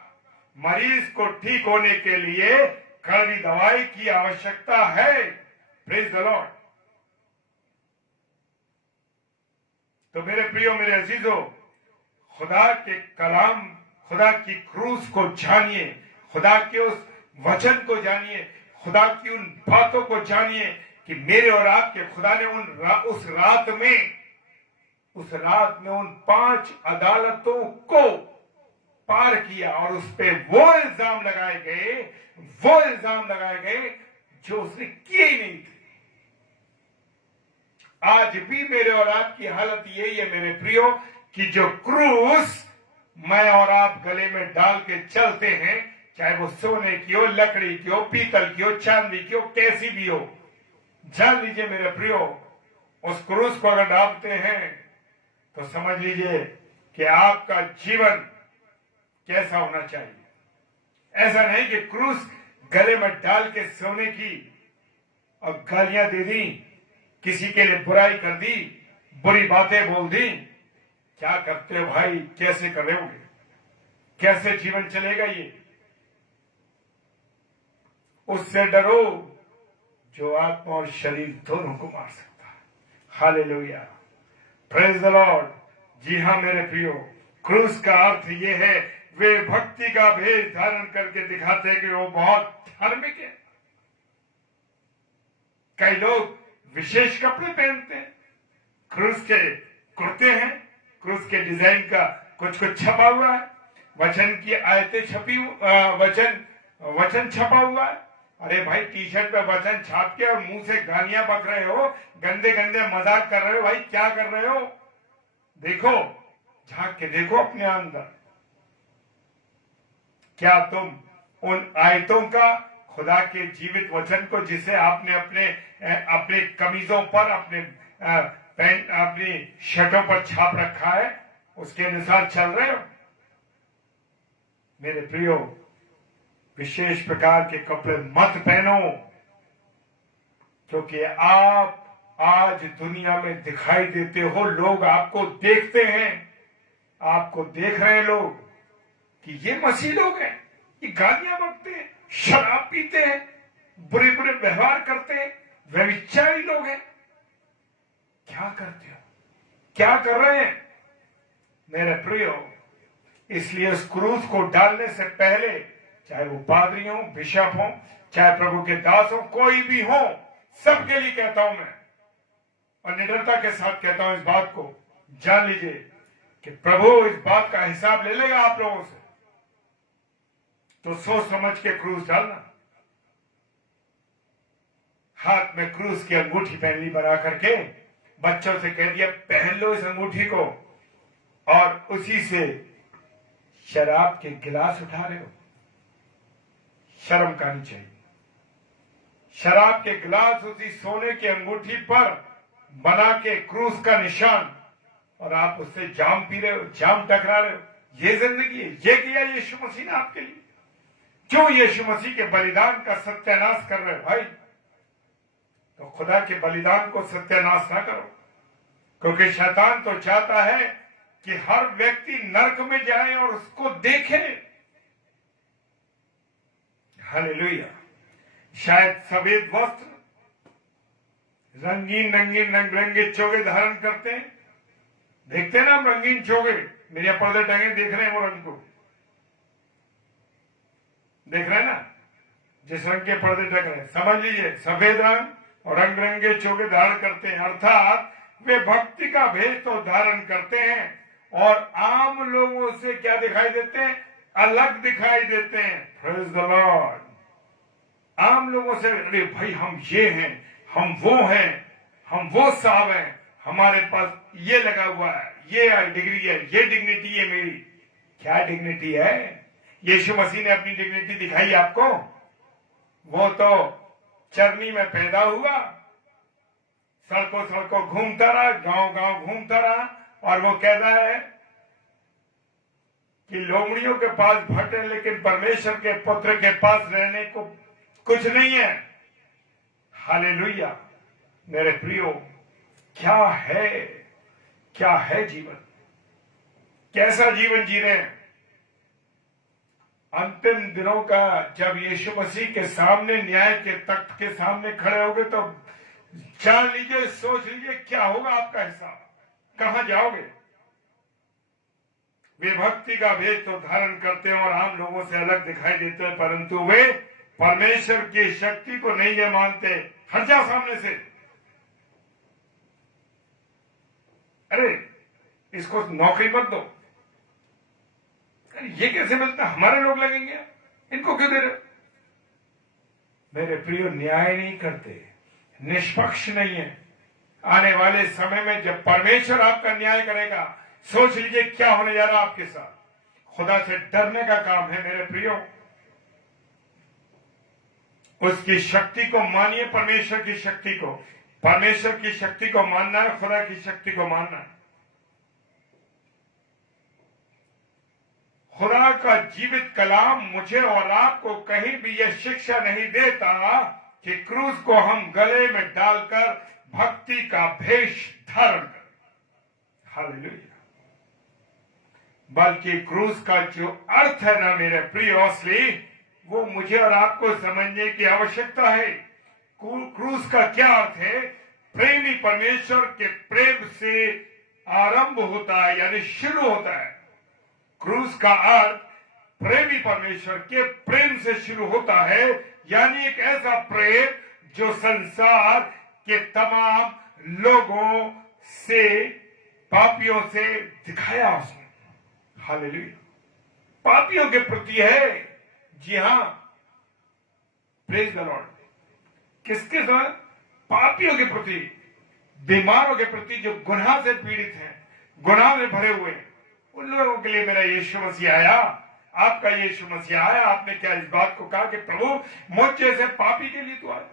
मरीज को ठीक होने के लिए कड़वी दवाई की आवश्यकता है। Praise the Lord. तो मेरे प्रियो, मेरे अजीजों, खुदा के कलाम, खुदा की क्रूस को जानिए, खुदा के उस वचन को जानिए, खुदा की उन बातों को जानिए कि मेरे और आपके खुदा ने उस रात में उन 5 अदालतों को पार किया और उस पे वो इल्जाम लगाए गए जो उसने किए ही नहीं थे। आज भी मेरे और आपकी हालत यही है मेरे प्रियो कि जो क्रूस मैं और आप गले में डाल के चलते हैं, चाहे वो सोने की हो, लकड़ी की हो, पीतल की हो, चांदी की हो, कैसी भी हो, जान लीजिए मेरे प्रियो, उस क्रूस को अगर डालते हैं तो समझ लीजिए कि आपका जीवन कैसा होना चाहिए। ऐसा नहीं कि क्रूस गले में डाल के सोने की और गालियां दे दी, किसी के लिए बुराई कर दी, बुरी बातें बोल दी। क्या करते हो भाई? कैसे कर रहे होगे? कैसे जीवन चलेगा ये? उससे डरो जो आत्मा और शरीर दोनों को मार सकता है। Hallelujah, praise the Lord. जी हाँ मेरे प्रियो, क्रूस का अर्थ ये है, वे भक्ति का भेष धारण करके दिखाते हैं कि वो बहुत धार्मिक है। कई लोग विशेष कपड़े पहनते हैं, क्रूस के कुर्ते हैं, क्रूस के डिजाइन का कुछ छपा हुआ है, वचन की आयतें छपी, वचन छपा हुआ है। अरे भाई, टी शर्ट पे वचन छाप के और मुंह से गालियां बक रहे हो, गंदे गंदे मजाक कर रहे हो, भाई क्या कर रहे हो? देखो, झांक के देखो अपने अंदर। क्या तुम उन आयतों का, खुदा के जीवित वचन को, जिसे आपने अपने कमीजों पर, अपनी शर्टों पर छाप रखा है, उसके अनुसार चल रहे हो? मेरे प्रियो, विशेष प्रकार के कपड़े मत पहनो, क्योंकि आप आज दुनिया में दिखाई देते हो। लोग आपको देखते हैं, आपको देख रहे हैं लोग कि ये मसीह लोग हैं, ये गालियां बकते हैं, शराब पीते हैं, बुरे बुरे व्यवहार करते हैं, व्यभिचारी लोग हैं। क्या करते हो? क्या कर रहे हैं मेरे प्रियो? इसलिए उस क्रूस को डालने से पहले, चाहे वो पादरी हो, बिशप हो, चाहे प्रभु के दास हो, कोई भी हो, सबके लिए कहता हूं मैं, और निडरता के साथ कहता हूं, इस बात को जान लीजिए कि प्रभु इस बात का हिसाब ले लेगा आप लोगों से। तो सोच समझ के क्रूस डालना। हाथ में क्रूस की अंगूठी पहन ली बना करके, बच्चों से कह दिया पहन लो इस अंगूठी को, और उसी से शराब के गिलास उठा रहे हो। शर्म करनी चाहिए। शराब के गिलास उसी सोने की अंगूठी पर बना के क्रूस का निशान, और आप उससे जाम पी रहे हो, जाम टकरा रहे हो। ये जिंदगी है? ये किया यीशु मसीह ने आपके लिए? क्यों यीशु मसीह के बलिदान का सत्यानाश कर रहे हो भाई? तो खुदा के बलिदान को सत्यानाश ना करो, क्योंकि शैतान तो चाहता है कि हर व्यक्ति नरक में जाए और उसको देखे। हालेलुया। शायद सफेद वस्त्र, रंगीन रंगीन रंग बिरंगे चोगे धारण करते हैं। देखते हैं ना हम रंगीन चोगे, मेरे पर्दे टंगे, देख रहे हैं वो रंग को, देख रहे हैं ना, जिस रंग के पर्दे टंग रहे हैं, समझ लीजिए सफेद रंग और रंग बिरंगे चोगे धारण करते हैं। अर्थात वे भक्ति का भेष तो धारण करते हैं और आम लोगों से क्या दिखाई देते हैं? अलग दिखाई देते हैं। Praise the Lord. आम लोगों से, अरे भाई हम ये हैं, हम वो हैं, हम वो साहब हैं, हमारे पास ये लगा हुआ है, ये डिग्री है, ये डिग्निटी है मेरी। क्या डिग्निटी है? यीशु मसीह ने अपनी डिग्निटी दिखाई आपको? वो तो चरनी में पैदा हुआ, सड़कों सड़कों घूमता रहा, गांव गांव घूमता रहा, और वो कहता है कि लोमड़ियों के पास भटके, लेकिन परमेश्वर के पुत्र के पास रहने को कुछ नहीं है। हालेलुया। मेरे प्रियो, क्या है जीवन? कैसा जीवन जी रहे हैं? अंतिम दिनों का जब यीशु मसीह के सामने, न्याय के तख्त के सामने खड़े होगे तो जान लीजिए, सोच लीजिए क्या होगा आपका हिसाब, कहां जाओगे। वे भक्ति का भेष तो धारण करते हैं और आम लोगों से अलग दिखाई देते हैं, परंतु वे परमेश्वर की शक्ति को नहीं ये मानते। हट जाओ सामने से। अरे इसको नौकरी मत दो। अरे ये कैसे मिलता? हमारे लोग लगेंगे, इनको क्यों दे रहे? मेरे प्रियो, न्याय नहीं करते, निष्पक्ष नहीं है। आने वाले समय में जब परमेश्वर आपका न्याय करेगा, सोच लीजिए क्या होने जा रहा है आपके साथ। खुदा से डरने का काम है मेरे प्रियो। उसकी शक्ति को मानिए, परमेश्वर की शक्ति को। परमेश्वर की शक्ति को मानना है, खुदा की शक्ति को मानना है। खुदा का जीवित कलाम मुझे और आपको कहीं भी यह शिक्षा नहीं देता कि क्रूस को हम गले में डालकर भक्ति का भेष धारण करें। हालेलुया। बल्कि क्रूस का जो अर्थ है ना मेरे प्रिय असली, वो मुझे और आपको समझने की आवश्यकता है। क्रूस का क्या अर्थ है? प्रेमी परमेश्वर के प्रेम से आरंभ होता है, यानी शुरू होता है। क्रूस का अर्थ प्रेमी परमेश्वर के प्रेम से शुरू होता है, यानी एक ऐसा प्रेम जो संसार के तमाम लोगों से, पापियों से दिखाया उसने। हालेलुया। पापियों के प्रति है। जी हां, प्रेज द लॉर्ड। किसके साथ? पापियों के प्रति, बीमारों के प्रति, जो गुनाह से पीड़ित हैं, गुनाह में भरे हुए हैं। उन लोगों के लिए मेरा यीशु मसीह आया, आपका यीशु मसीह आया। आपने क्या इस बात को कहा कि प्रभु मुझ जैसे पापी के लिए तो आया?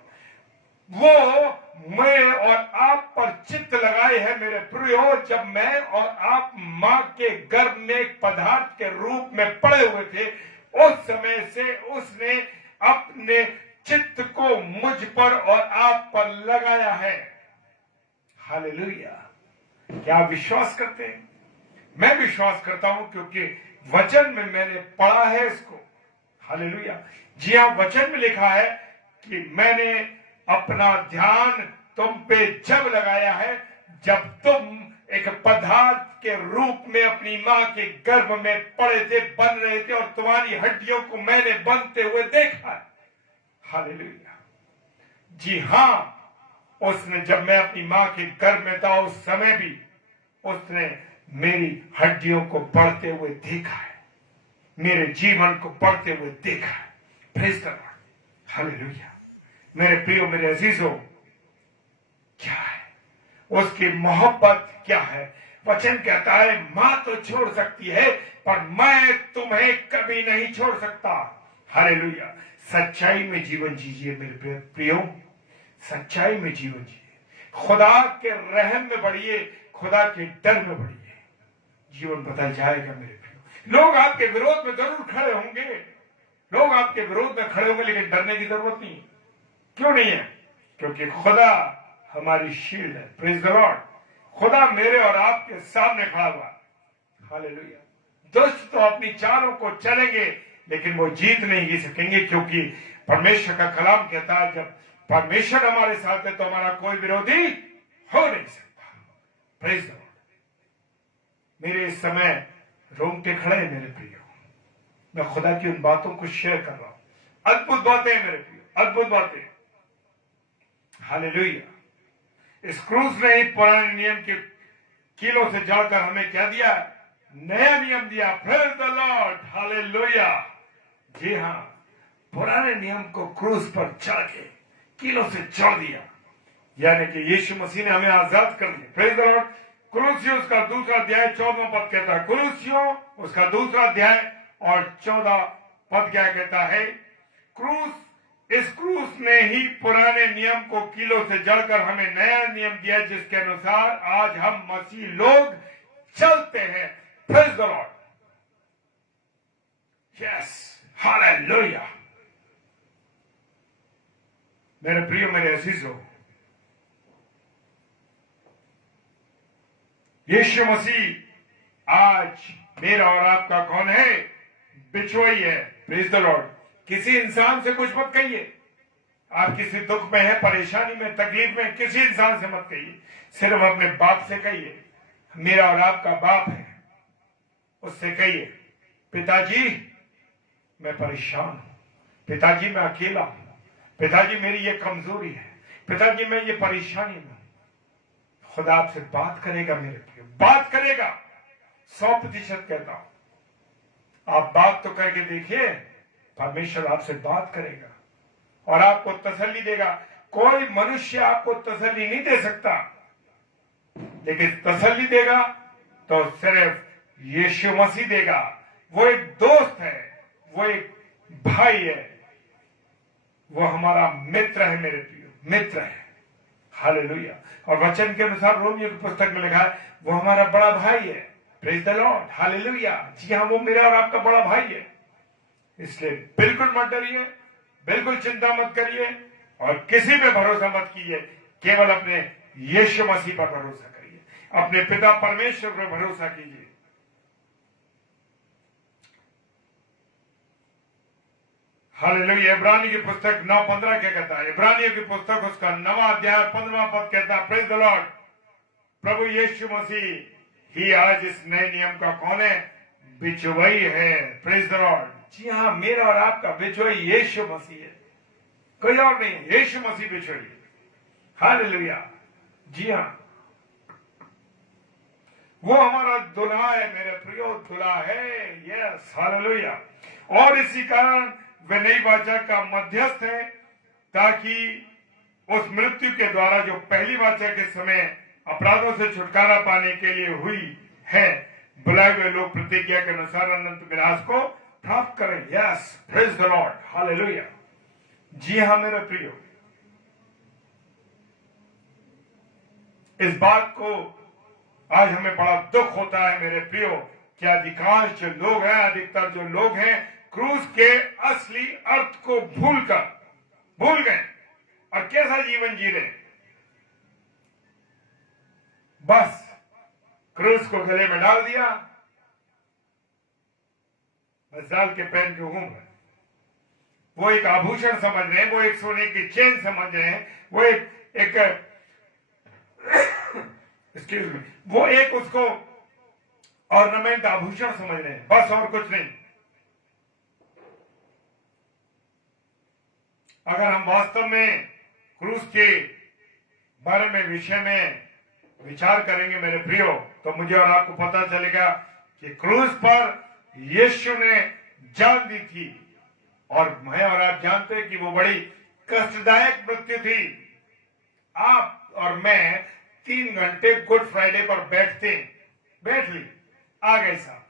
वो मैं और आप पर चित्त लगाए है मेरे प्रियो। जब मैं और आप मां के गर्भ में एक पदार्थ के रूप में पड़े हुए थे, उस समय से उसने अपने चित्त को मुझ पर और आप पर लगाया है। हालेलुया। क्या विश्वास करते हैं? मैं विश्वास करता हूं, क्योंकि वचन में मैंने पढ़ा है इसको। हालेलुया। जी हां, वचन में लिखा है कि मैंने अपना ध्यान तुम पे जब लगाया है, जब तुम एक पदार्थ के रूप में अपनी मां के गर्भ में पड़े थे, बन रहे थे, और तुम्हारी हड्डियों को मैंने बनते हुए देखा है। हालेलुया। जी हां, उसने, जब मैं अपनी मां के गर्भ में था, उस समय भी उसने मेरी हड्डियों को बढ़ते हुए देखा है, मेरे जीवन को बढ़ते हुए देखा है। Praise the Lord. हालेलुया। मेरे प्रियो, मेरे अजीजों, क्या है उसकी मोहब्बत? क्या है? वचन कहता है मां तो छोड़ सकती है, पर मैं तुम्हें कभी नहीं छोड़ सकता। हालेलुया। सच्चाई में जीवन जीजिए मेरे प्रियो, सच्चाई में जीवन जिए। खुदा के रहम में बढ़िए, खुदा के डर में बढ़िए। जीवन बदल जाएगा मेरे प्रियो। लोग आपके विरोध में जरूर खड़े होंगे, लोग आपके विरोध में खड़े होंगे, लेकिन डरने की जरूरत नहीं। क्यों नहीं है? क्योंकि खुदा हमारी शील्ड है। Praise the Lord. खुदा मेरे और आपके सामने खड़ा हुआ। हालेलुया। दुष्ट तो अपनी चालों को चलेंगे, लेकिन वो जीत नहीं सकेंगे, क्योंकि परमेश्वर का कलाम कहता है जब परमेश्वर हमारे साथ है तो हमारा कोई विरोधी हो नहीं सकता। Praise the Lord. मेरे इस समय रोंगटे खड़े हैं मेरे प्रियो। मैं खुदा की उन बातों को शेयर कर रहा हूं। अद्भुत बातें हैं मेरे प्रियो, अद्भुत बातें। हालेलुया। इस क्रूस ने ही पुराने नियम के कीलों से जड़कर हमें क्या दिया? नया नियम दिया। Praise the Lord. हालेलुया। जी हाँ, पुराने नियम को क्रूस पर चढ़ के कीलों से जोड़ दिया। यानी कि यीशु मसीह ने हमें आजाद कर दिया। Praise the Lord. कुलुसियों उसका दूसरा अध्याय 14वां पद कहता है, कुलुसियों उसका दूसरा अध्याय और 14 पद क्या कहता है, क्रूस, इस क्रूस ने ही पुराने नियम को कीलों से जड़कर हमें नया नियम दिया जिसके अनुसार आज हम मसीह लोग चलते हैं। Praise the Lord. Yes, hallelujah. मेरे प्रिय, मेरे अजीजों, यीशु मसीह आज मेरा और आपका कौन है? बिचवाई है। Praise the Lord. किसी इंसान से कुछ मत कहिए। आप किसी दुख में है, परेशानी में, तकलीफ में, किसी इंसान से मत कहिए, सिर्फ अपने बाप से कहिए। मेरा और आपका बाप है, उससे कहिए, पिताजी मैं परेशान हूं, पिताजी मैं अकेला हूं, पिताजी मेरी ये कमजोरी है, पिताजी मैं ये परेशानी में। खुदा आपसे बात करेगा मेरे प्रिय, बात करेगा। 100% कहता हूं, आप बात तो करके देखिए, परमेश्वर आपसे बात करेगा और आपको तसल्ली देगा। कोई मनुष्य आपको तसल्ली नहीं दे सकता, लेकिन तसल्ली देगा तो सिर्फ यीशु मसीह देगा। वो एक दोस्त है, वो एक भाई है, वो हमारा मित्र है मेरे प्रियो, मित्र है। हालेलुया। और वचन के अनुसार रोमियो की पुस्तक में लिखा है, वो हमारा बड़ा भाई है। Praise the Lord. हालेलुया। जी हाँ, वो मेरा और आपका बड़ा भाई है। इसलिए बिल्कुल मत डरिए, बिल्कुल चिंता मत करिए और किसी पे भरोसा मत कीजिए। केवल अपने यीशु मसीह पर भरोसा करिए, अपने पिता परमेश्वर पर भरोसा कीजिए। हालेलुया। इब्रानी की पुस्तक 9:15 क्या कहता है? इब्रानियों की पुस्तक उसका 9वां अध्याय 15वां पद कहता है, प्रेज द लॉर्ड। प्रभु यीशु मसीह ही आज इस नए नियम का कौन है? बिचवई है। Praise the Lord. जी हाँ, मेरा और आपका बिचवई यीशु मसीह है, कोई और नहीं। यीशु मसीह बिचवई है। हालेलुया। जी हाँ, वो हमारा दुल्हा है मेरे प्रियो, दुल्हा है। Yes, hallelujah. और इसी कारण वे नई वाचा का मध्यस्थ है, ताकि उस मृत्यु के द्वारा जो पहली वाचा के समय अपराधों से छुटकारा पाने के लिए हुई है, बुलाए हुए लोग प्रतिज्ञा के अनुसार अनंत विनाश को प्राप्त करें। Yes, praise the Lord. Hallelujah. जी हाँ मेरे प्रियो, इस बात को आज हमें बड़ा दुख होता है मेरे प्रियो कि अधिकांश जो लोग हैं, अधिकतर जो लोग हैं, क्रूस के असली अर्थ को भूल गए और कैसा जीवन जी रहे। बस क्रूस को गले में डाल दिया, बस डाल के पहन के घूम रहे। वो एक आभूषण समझ रहे हैं, वो एक सोने की चेन समझ रहे हैं, वो एक एक्सक्यूज मी, वो एक उसको ऑर्नामेंट, आभूषण समझ रहे हैं, बस और कुछ नहीं। अगर हम वास्तव में क्रूस के बारे में, विषय में विचार करेंगे मेरे प्रियो, तो मुझे और आपको पता चलेगा कि क्रूस पर यीशु ने जान दी थी और मैं और आप जानते हैं कि वो बड़ी कष्टदायक मृत्यु थी। आप और मैं 3 घंटे गुड फ्राइडे पर बैठ ली, आ गए साहब,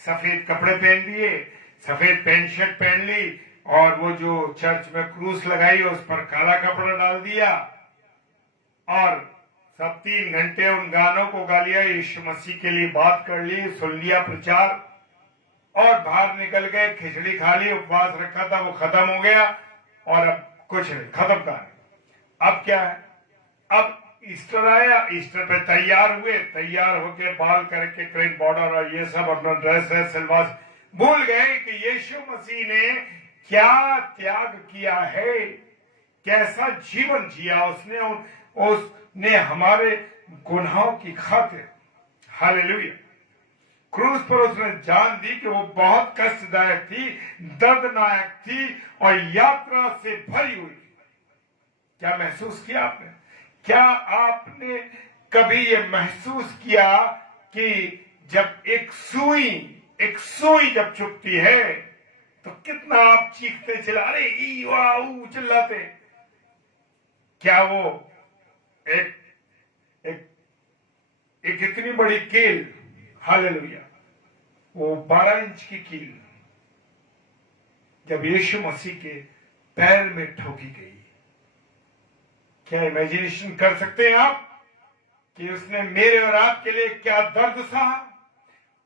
सफेद कपड़े पहन लिए, सफेद पैंट शर्ट पहन ली और वो जो चर्च में क्रूस लगाई उस पर काला कपड़ा डाल दिया और सब 3 घंटे उन गानों को गा लिया, यीशु मसीह के लिए बात कर ली, सुन लिया प्रचार और बाहर निकल गए, खिचड़ी खा ली, उपवास रखा था वो खत्म हो गया और अब कुछ नहीं, खत्म कहानी। अब क्या है? अब ईस्टर आया, ईस्टर पे तैयार हुए, तैयार होके बाल करके क्रेन बॉर्डर और ये सब अपना ड्रेस है सिलवास, भूल गए कि यीशु मसीह ने क्या त्याग किया है, कैसा जीवन जिया उसने हमारे गुनाहों की खातिर। हालेलुया। क्रूस पर उसने जान दी कि वो बहुत कष्टदायक थी, दर्दनाक थी और यात्रा से भरी हुई थी। क्या महसूस किया आपने? क्या आपने कभी ये महसूस किया कि जब एक सुई जब चुभती है तो कितना आप चीखते चिल्ला, अरे ई वाह चिल्लाते? क्या वो एक एक एक इतनी बड़ी कील, हालेलुया, वो 12 इंच की कील जब यीशु मसीह के पैर में ठोकी गई। क्या इमेजिनेशन कर सकते हैं आप कि उसने मेरे और आपके लिए क्या दर्द सहा?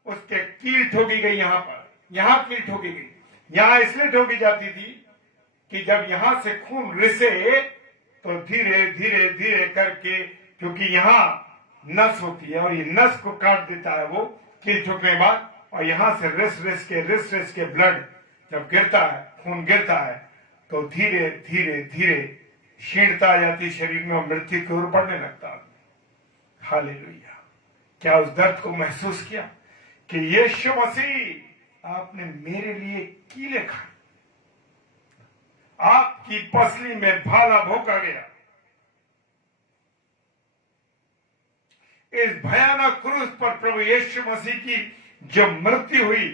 उसके कील ठोकी गई, यहां पर, यहां कील ठोकी गई। यहां इसलिए ठोकी जाती थी कि जब यहां से खून रिसे तो धीरे धीरे धीरे करके, क्योंकि यहां नस होती है और ये नस को काट देता है वो कील ठोकने के बाद, और यहां से रिस के ब्लड जब गिरता है, खून गिरता है, तो धीरे धीरे धीरे क्षीणता आ जाती शरीर में और मृत्यु की ओर बढ़ने लगता है। हालेलुया। क्या उस दर्द को महसूस किया कि यीशु मसीह आपने मेरे लिए कीलें खाई, आपकी पसली में भाला भोंका गया। इस भयानक क्रूस पर प्रभु यीशु मसीह की जो मृत्यु हुई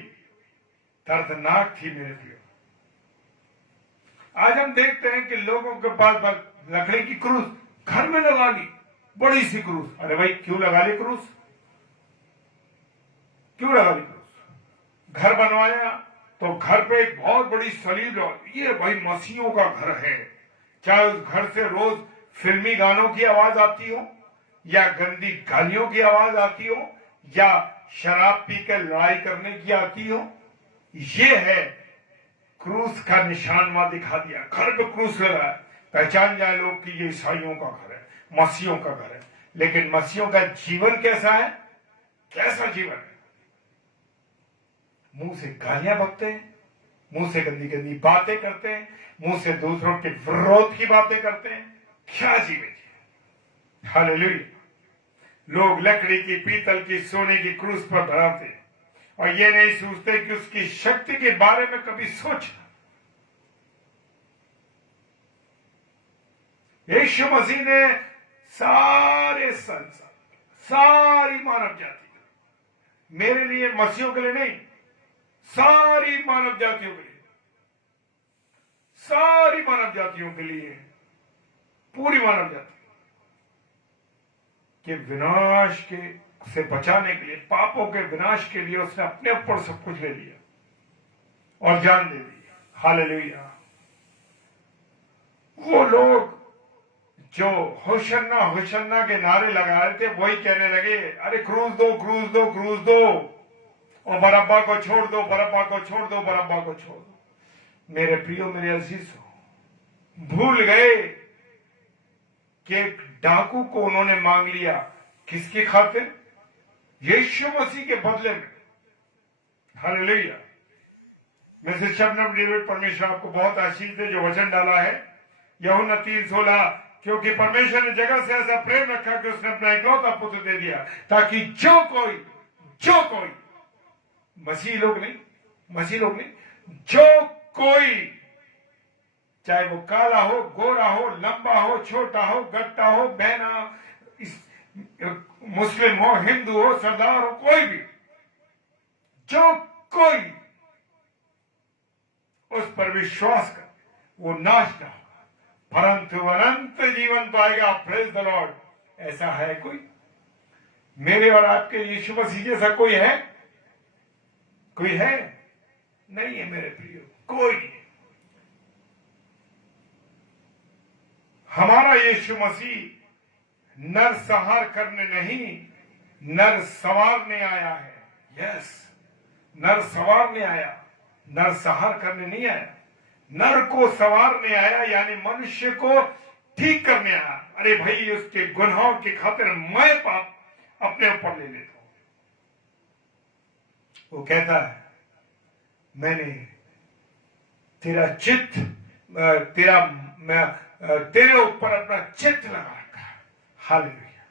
दर्दनाक थी मेरे प्रियो। आज हम देखते हैं कि लोगों के पास बस लकड़ी की क्रूस घर में लगा ली, बड़ी सी क्रूस। अरे भाई, क्यों लगा ली क्रूस? क्यों लगा ली क्रूस? घर बनवाया तो घर पे एक बहुत बड़ी सलीब लगा। ये भाई मसीहों का घर है। चाहे उस घर से रोज फिल्मी गानों की आवाज आती हो, या गंदी गालियों की आवाज आती हो, या शराब पीकर लड़ाई करने की आती हो, ये है क्रूस का निशान वहां दिखा दिया। घर पे क्रूस लगा है, पहचान जाए लोग कि ये ईसाइयों का घर है, मसीहों का घर है। लेकिन मसीहों का जीवन कैसा है? कैसा जीवन है? मुंह से गालियां बकते हैं, मुंह से गंदी गंदी बातें करते हैं, मुंह से दूसरों के विरोध की बातें करते हैं। क्या जीवन है? हालेलुया। लोग लकड़ी की, पीतल की, सोने की क्रूस पर धराते हैं और ये नहीं सोचते कि उसकी शक्ति के बारे में कभी सोचना। यीशु मसीह ने सारे संसार, सारी मानव जाति, मेरे लिए, मसीहों के लिए नहीं, सारी मानव जातियों के लिए, सारी मानव जातियों के लिए, पूरी मानव जाति के विनाश के से बचाने के लिए, पापों के विनाश के लिए उसने अपने ऊपर सब कुछ ले लिया और जान दे दी। हालेलुया। वो लोग जो होशन्ना होशन्ना के नारे लगा रहे थे, वही कहने लगे, अरे क्रूस दो, क्रूस दो, क्रूस दो, और बरअब्बा को छोड़ दो, बरअब्बा को छोड़ दो, बरअब्बा को छोड़ दो। मेरे प्रियो, मेरे अजीजों, भूल गए कि एक डाकू को उन्होंने मांग लिया। किसकी खातिर? यीशु मसीह के बदले में। हालेलुया। मिसेस शबनम डेविड, परमेश्वर आपको बहुत आशीष दे जो वचन डाला है यूहन्ना 3:16, क्योंकि परमेश्वर ने जगत से ऐसा प्रेम रखा कि उसने अपना इकलौता पुत्र दे दिया, ताकि जो कोई मसीह लोग नहीं, जो कोई, चाहे वो काला हो, गोरा हो, लंबा हो, छोटा हो, गट्टा हो, बहना, मुस्लिम हो, हिंदू हो, सरदार हो, कोई भी, जो कोई उस पर विश्वास कर, वो नाश ना होगा परंतु अनंत जीवन पाएगा। Praise the Lord. ऐसा है कोई? मेरे और आपके यीशु मसीह जैसा कोई है? कोई है? नहीं है मेरे प्रियो, कोई नहीं। हमारा यीशु मसीह नर संहार करने नहीं, नर संवारने आया है। यस, नर संवारने आया, नर संहार करने नहीं आया। नर को संवारने आया, यानी मनुष्य को ठीक करने आया। अरे भाई, उसके गुनाहों की खातिर मैं पाप अपने ऊपर ले लेता हूं। वो कहता है, मैंने तेरा चित्त, तेरे ऊपर अपना चित्त लगा रखा है। हालेलुया।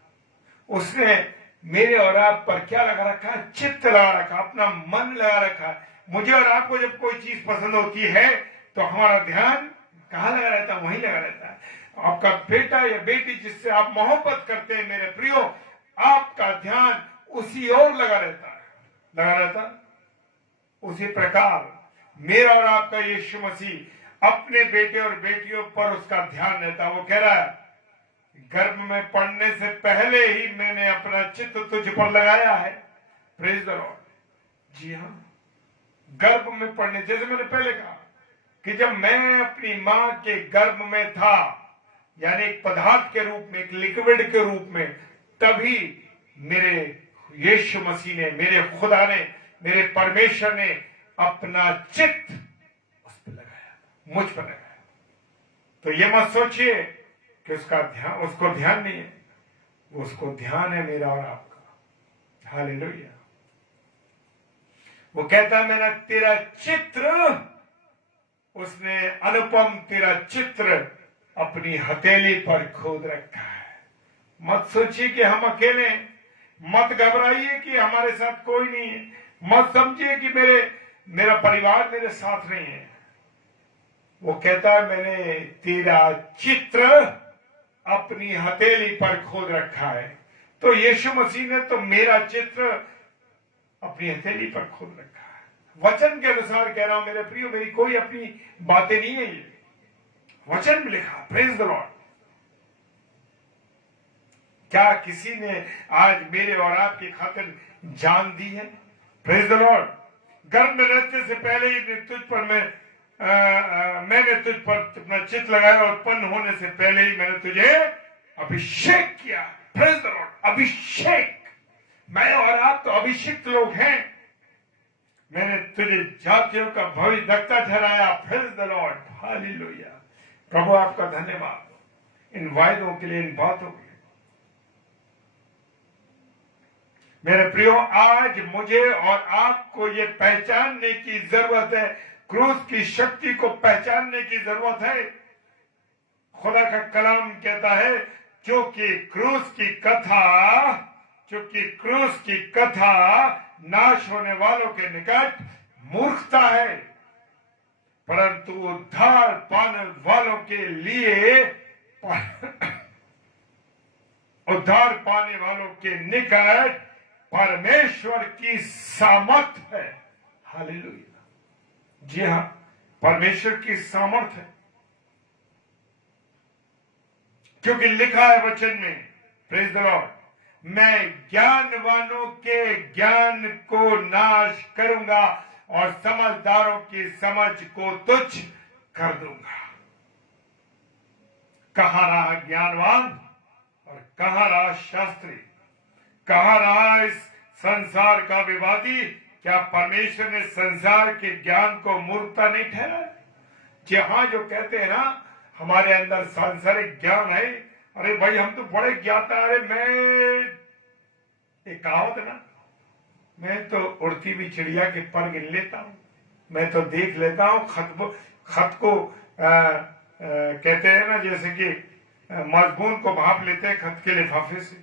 उसने मेरे और आप पर क्या लगा रखा है? चित्त लगा रखा, अपना मन लगा रखा है। मुझे और आपको जब कोई चीज पसंद होती है तो हमारा ध्यान कहाँ लगा रहता है? वहीं लगा रहता है। आपका बेटा या बेटी जिससे आप मोहब्बत करते हैं मेरे प्रियो, आपका ध्यान उसी ओर लगा रहता। उसी प्रकार मेरा और आपका यीशु मसीह अपने बेटे और बेटियों पर उसका ध्यान रहता है। वो कह रहा है, गर्भ में पड़ने से पहले ही मैंने अपना चित्त तुझ पर लगाया है। Praise the Lord. जी हाँ, गर्भ में पड़ने, जैसे मैंने पहले कहा कि जब मैं अपनी मां के गर्भ में था, यानी एक पदार्थ के रूप में, एक लिक्विड के रूप में, तभी मेरे यीशु मसीह ने, मेरे खुदा ने, मेरे परमेश्वर ने अपना चित्त उस पर लगाया, मुझ पर लगाया। तो ये मत सोचिए कि उसको ध्यान नहीं है, उसको ध्यान है मेरा और आपका। हालेलुया। वो कहता है मैंने तेरा चित्र, उसने अनुपम तेरा चित्र अपनी हथेली पर खोद रखा है। मत सोचिए कि हम अकेले, मत घबराइए कि हमारे साथ कोई नहीं है, मत समझिए कि मेरा परिवार मेरे साथ नहीं है। वो कहता है मैंने तेरा चित्र अपनी हथेली पर खोद रखा है। तो यीशु मसीह ने तो मेरा चित्र अपनी हथेली पर खोद रखा है। वचन के अनुसार कह रहा हूं मेरे प्रियो, मेरी कोई अपनी बातें नहीं है, ये वचन में लिखा। Praise the Lord. क्या किसी ने आज मेरे और आपकी खातिर जान दी है? Praise the Lord. गर्भ में रचने से पहले ही तुझ पर मैंने तुझ पर अपना चित्त लगाया, और उत्पन्न होने से पहले ही मैंने तुझे अभिषेक किया। Praise the Lord. अभिषेक। मैं और आप तो अभिषिक्त लोग हैं। मैंने तुझे जातियों का भविष्यवक्ता ठहराया। Praise the Lord. हालेलुया। प्रभु आपका धन्यवाद इन वायदों के लिए, इन बातों के लिए। मेरे प्रियो, आज मुझे और आपको ये पहचानने की जरूरत है, क्रूस की शक्ति को पहचानने की जरूरत है। खुदा का कलाम कहता है क्योंकि क्रूस की कथा नाश होने वालों के निकट मूर्खता है, परंतु उद्धार पाने वालों के लिए उद्धार पाने वालों के निकट परमेश्वर की सामर्थ है। हालेलुया। जी हां, परमेश्वर की सामर्थ है, क्योंकि लिखा है वचन में। Praise the Lord. मैं ज्ञानवानों के ज्ञान को नाश करूंगा और समझदारों की समझ को तुच्छ कर दूंगा। कहां रहा ज्ञानवान और कहां रहा शास्त्री? कहां रहा इस संसार का विवादी? क्या परमेश्वर ने संसार के ज्ञान को मूर्खता नहीं ठहराया? जी हाँ, जो कहते हैं ना हमारे अंदर सांसारिक ज्ञान है, अरे भाई हम तो बड़े ज्ञाता। अरे मैं, एक कहावत है ना, मैं तो उड़ती हुई चिड़िया के पर गिन लेता हूं, मैं तो देख लेता हूं खत को कहते हैं ना, जैसे कि मजबून को भाप लेते हैं खत के लिफाफे से,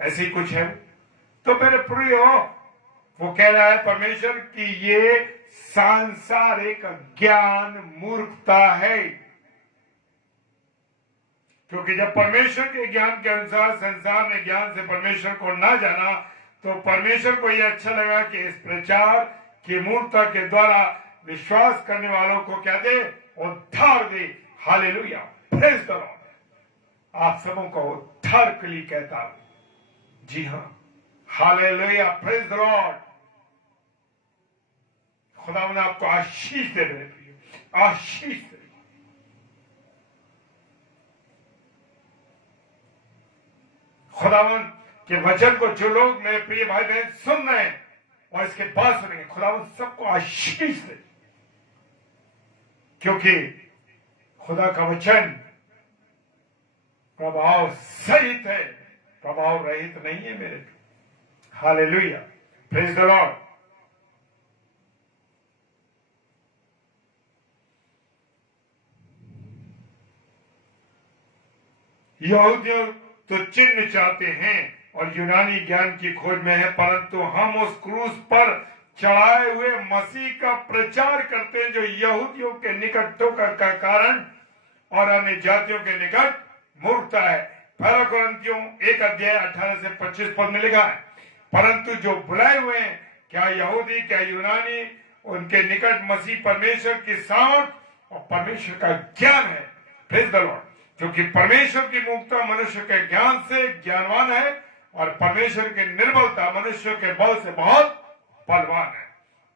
ऐसे ही कुछ है। तो मेरे प्रियो, वो कह रहा है परमेश्वर की ये सांसारिक ज्ञान मूर्खता है, क्योंकि जब परमेश्वर के ज्ञान के अनुसार संसार ने ज्ञान से परमेश्वर को ना जाना, तो परमेश्वर को यह अच्छा लगा कि इस प्रचार की मूर्खता के द्वारा विश्वास करने वालों को क्या दे? उद्धार दे। हालेलुया। Praise the Lord. आप सबों को उद्धार के लिए कहता हूं। जी हाँ, हालेलुया। Praise the Lord. खुदा ने आपको आशीष दे, मेरे प्रिय, आशीष दे। खुदावन के वचन को जो लोग मेरे प्रिय भाई बहन सुन रहे हैं और इसके बाद सुनेंगे, खुदावन सबको आशीष दे, क्योंकि खुदा का वचन प्रभाव सहित है, प्रभाव रहित नहीं है मेरे। हालेलुया। Praise the Lord. यहूदियों तो चिन्ह चाहते हैं और यूनानी ज्ञान की खोज में है, परंतु हम उस क्रूस पर चढ़ाए हुए मसीह का प्रचार करते हैं, जो यहूदियों के निकट ठोकर का कारण और अन्य जातियों के निकट मूर्खता है। पहला कुरिन्थियों 1:18 से 25 पद में लिखा है, परंतु जो बुलाए हुए हैं, क्या यहूदी क्या यूनानी, उनके निकट मसीह परमेश्वर की सामर्थ और परमेश्वर का ज्ञान है। Praise the Lord. क्योंकि परमेश्वर की मूर्खता मनुष्य के ज्ञान से ज्ञानवान है और परमेश्वर की निर्बलता मनुष्य के बल से बहुत बलवान है।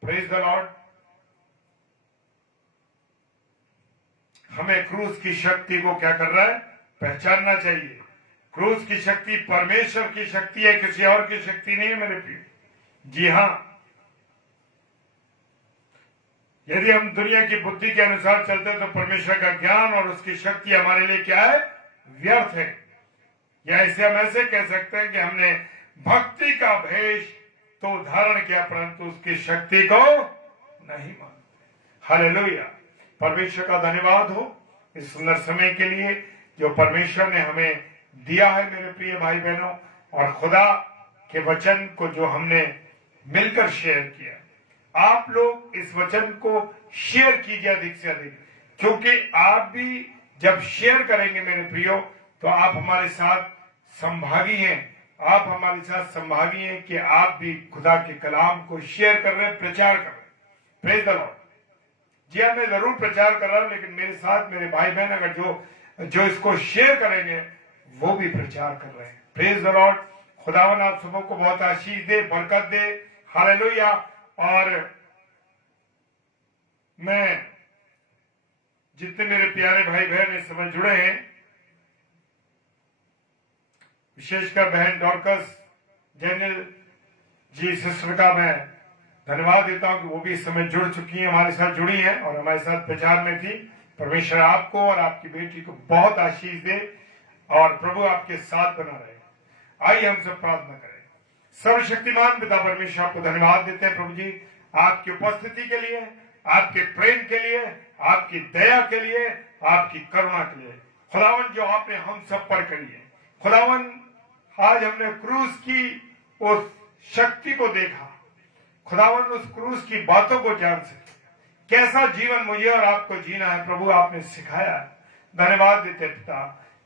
Praise the Lord. हमें क्रूस की शक्ति को क्या कर रहा है? पहचानना चाहिए। क्रूस की शक्ति परमेश्वर की शक्ति है, किसी और की शक्ति नहीं है मेरे प्रिय। जी हां, यदि हम दुनिया की बुद्धि के अनुसार चलते हैं तो परमेश्वर का ज्ञान और उसकी शक्ति हमारे लिए क्या है? व्यर्थ है। या इसे हम ऐसे कह सकते हैं कि हमने भक्ति का भेष तो धारण किया परंतु उसकी शक्ति को नहीं मानते। हालेलुया। परमेश्वर का धन्यवाद हो इस सुंदर समय के लिए जो परमेश्वर ने हमें दिया है मेरे प्रिय भाई बहनों, और खुदा के वचन को जो हमने मिलकर शेयर किया। आप लोग इस वचन को शेयर कीजिए अधिक से अधिक, क्योंकि आप भी जब शेयर करेंगे मेरे प्रियो तो आप हमारे साथ संभागी हैं। आप हमारे साथ संभागी हैं कि आप भी खुदा के कलाम को शेयर कर रहे हैं, प्रचार कर रहे हैं। Praise the Lord. जी हाँ, मैं जरूर प्रचार कर रहा हूं, लेकिन मेरे साथ मेरे भाई बहन अगर जो इसको शेयर करेंगे वो भी प्रचार कर रहे हैं। Praise the Lord. खुदावन आप सबों को बहुत आशीष दे, बरकत दे। हालेलुया। और मैं जितने मेरे प्यारे भाई बहन इस समय जुड़े हैं, विशेषकर बहन डॉर्कस जैनिल जी सिस्टर का मैं धन्यवाद देता हूं कि वो भी इस समय जुड़ चुकी हैं, हमारे साथ जुड़ी हैं और हमारे साथ प्रचार में थी। परमेश्वर आपको और आपकी बेटी को बहुत आशीष दे और प्रभु आपके साथ बना रहे। आइए हम सब प्रार्थना करें। सर्वशक्तिमान पिता परमेश्वर आपको धन्यवाद देते हैं प्रभु जी, आपकी उपस्थिति के लिए, आपके प्रेम के लिए, आपकी दया के लिए, आपकी करुणा के लिए। खुदावन जो आपने हम सब पर करी है, खुदावन आज हमने क्रूस की उस शक्ति को देखा, खुदावन उस क्रूस की बातों को जान सके। कैसा जीवन मुझे और आपको जीना है प्रभु आपने सिखाया है। धन्यवाद देते पिता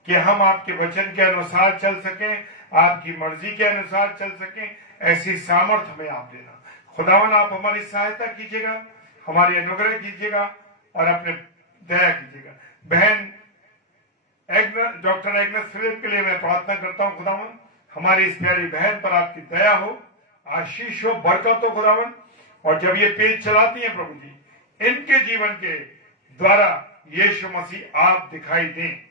कि हम आपके वचन के अनुसार चल सकें, आपकी मर्जी के अनुसार चल सकें। ऐसी सामर्थ्य हमें आप देना। खुदावन आप हमारी सहायता कीजिएगा, हमारी अनुग्रह कीजिएगा और अपने दया कीजिएगा। बहन डॉक्टर एग्नेस फिलिप के लिए मैं प्रार्थना करता हूं खुदावन, हमारी इस प्यारी बहन पर आपकी दया हो, आशीष हो, बरकत हो खुदावन। और जब ये पेज चलाती है प्रभु जी, इनके जीवन के द्वारा यीशु मसीह आप दिखाई दें।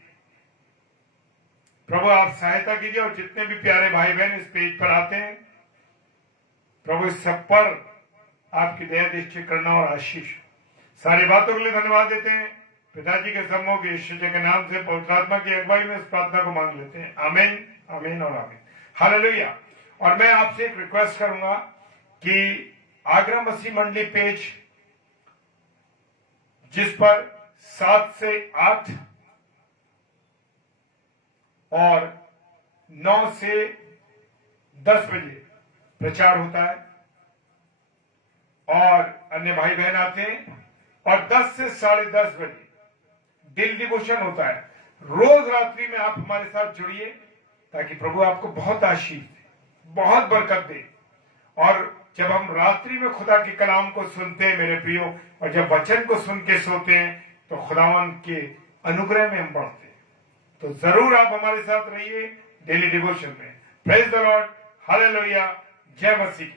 प्रभु आप सहायता कीजिए और जितने भी प्यारे भाई बहन इस पेज पर आते हैं प्रभु इस सब पर आपकी दया दृष्टि करना और आशीष। सारी बातों के लिए धन्यवाद देते हैं। पिताजी के सम्मुख यीशु के नाम से पवित्र आत्मा की अगुवाई में इस प्रार्थना को मांग लेते हैं। आमीन, आमीन और आमीन। हालेलुया। और मैं आपसे एक रिक्वेस्ट करूंगा कि आगरा मसीह मंडली पेज जिस पर 7 से 8 और 9 से 10 बजे प्रचार होता है और अन्य भाई बहन आते हैं, और 10 से 10:30 बजे दिल डिवोशन होता है। रोज रात्रि में आप हमारे साथ जुड़िए ताकि प्रभु आपको बहुत आशीष दे, बहुत बरकत दे। और जब हम रात्रि में खुदा के कलाम को सुनते हैं मेरे प्रियो, और जब वचन को सुन के सोते हैं तो खुदावन के अनुग्रह में हम बढ़ते हैं। तो जरूर आप हमारे साथ रहिए डेली डिवोशन में। Praise the Lord. हालेलुया। जय मसीह।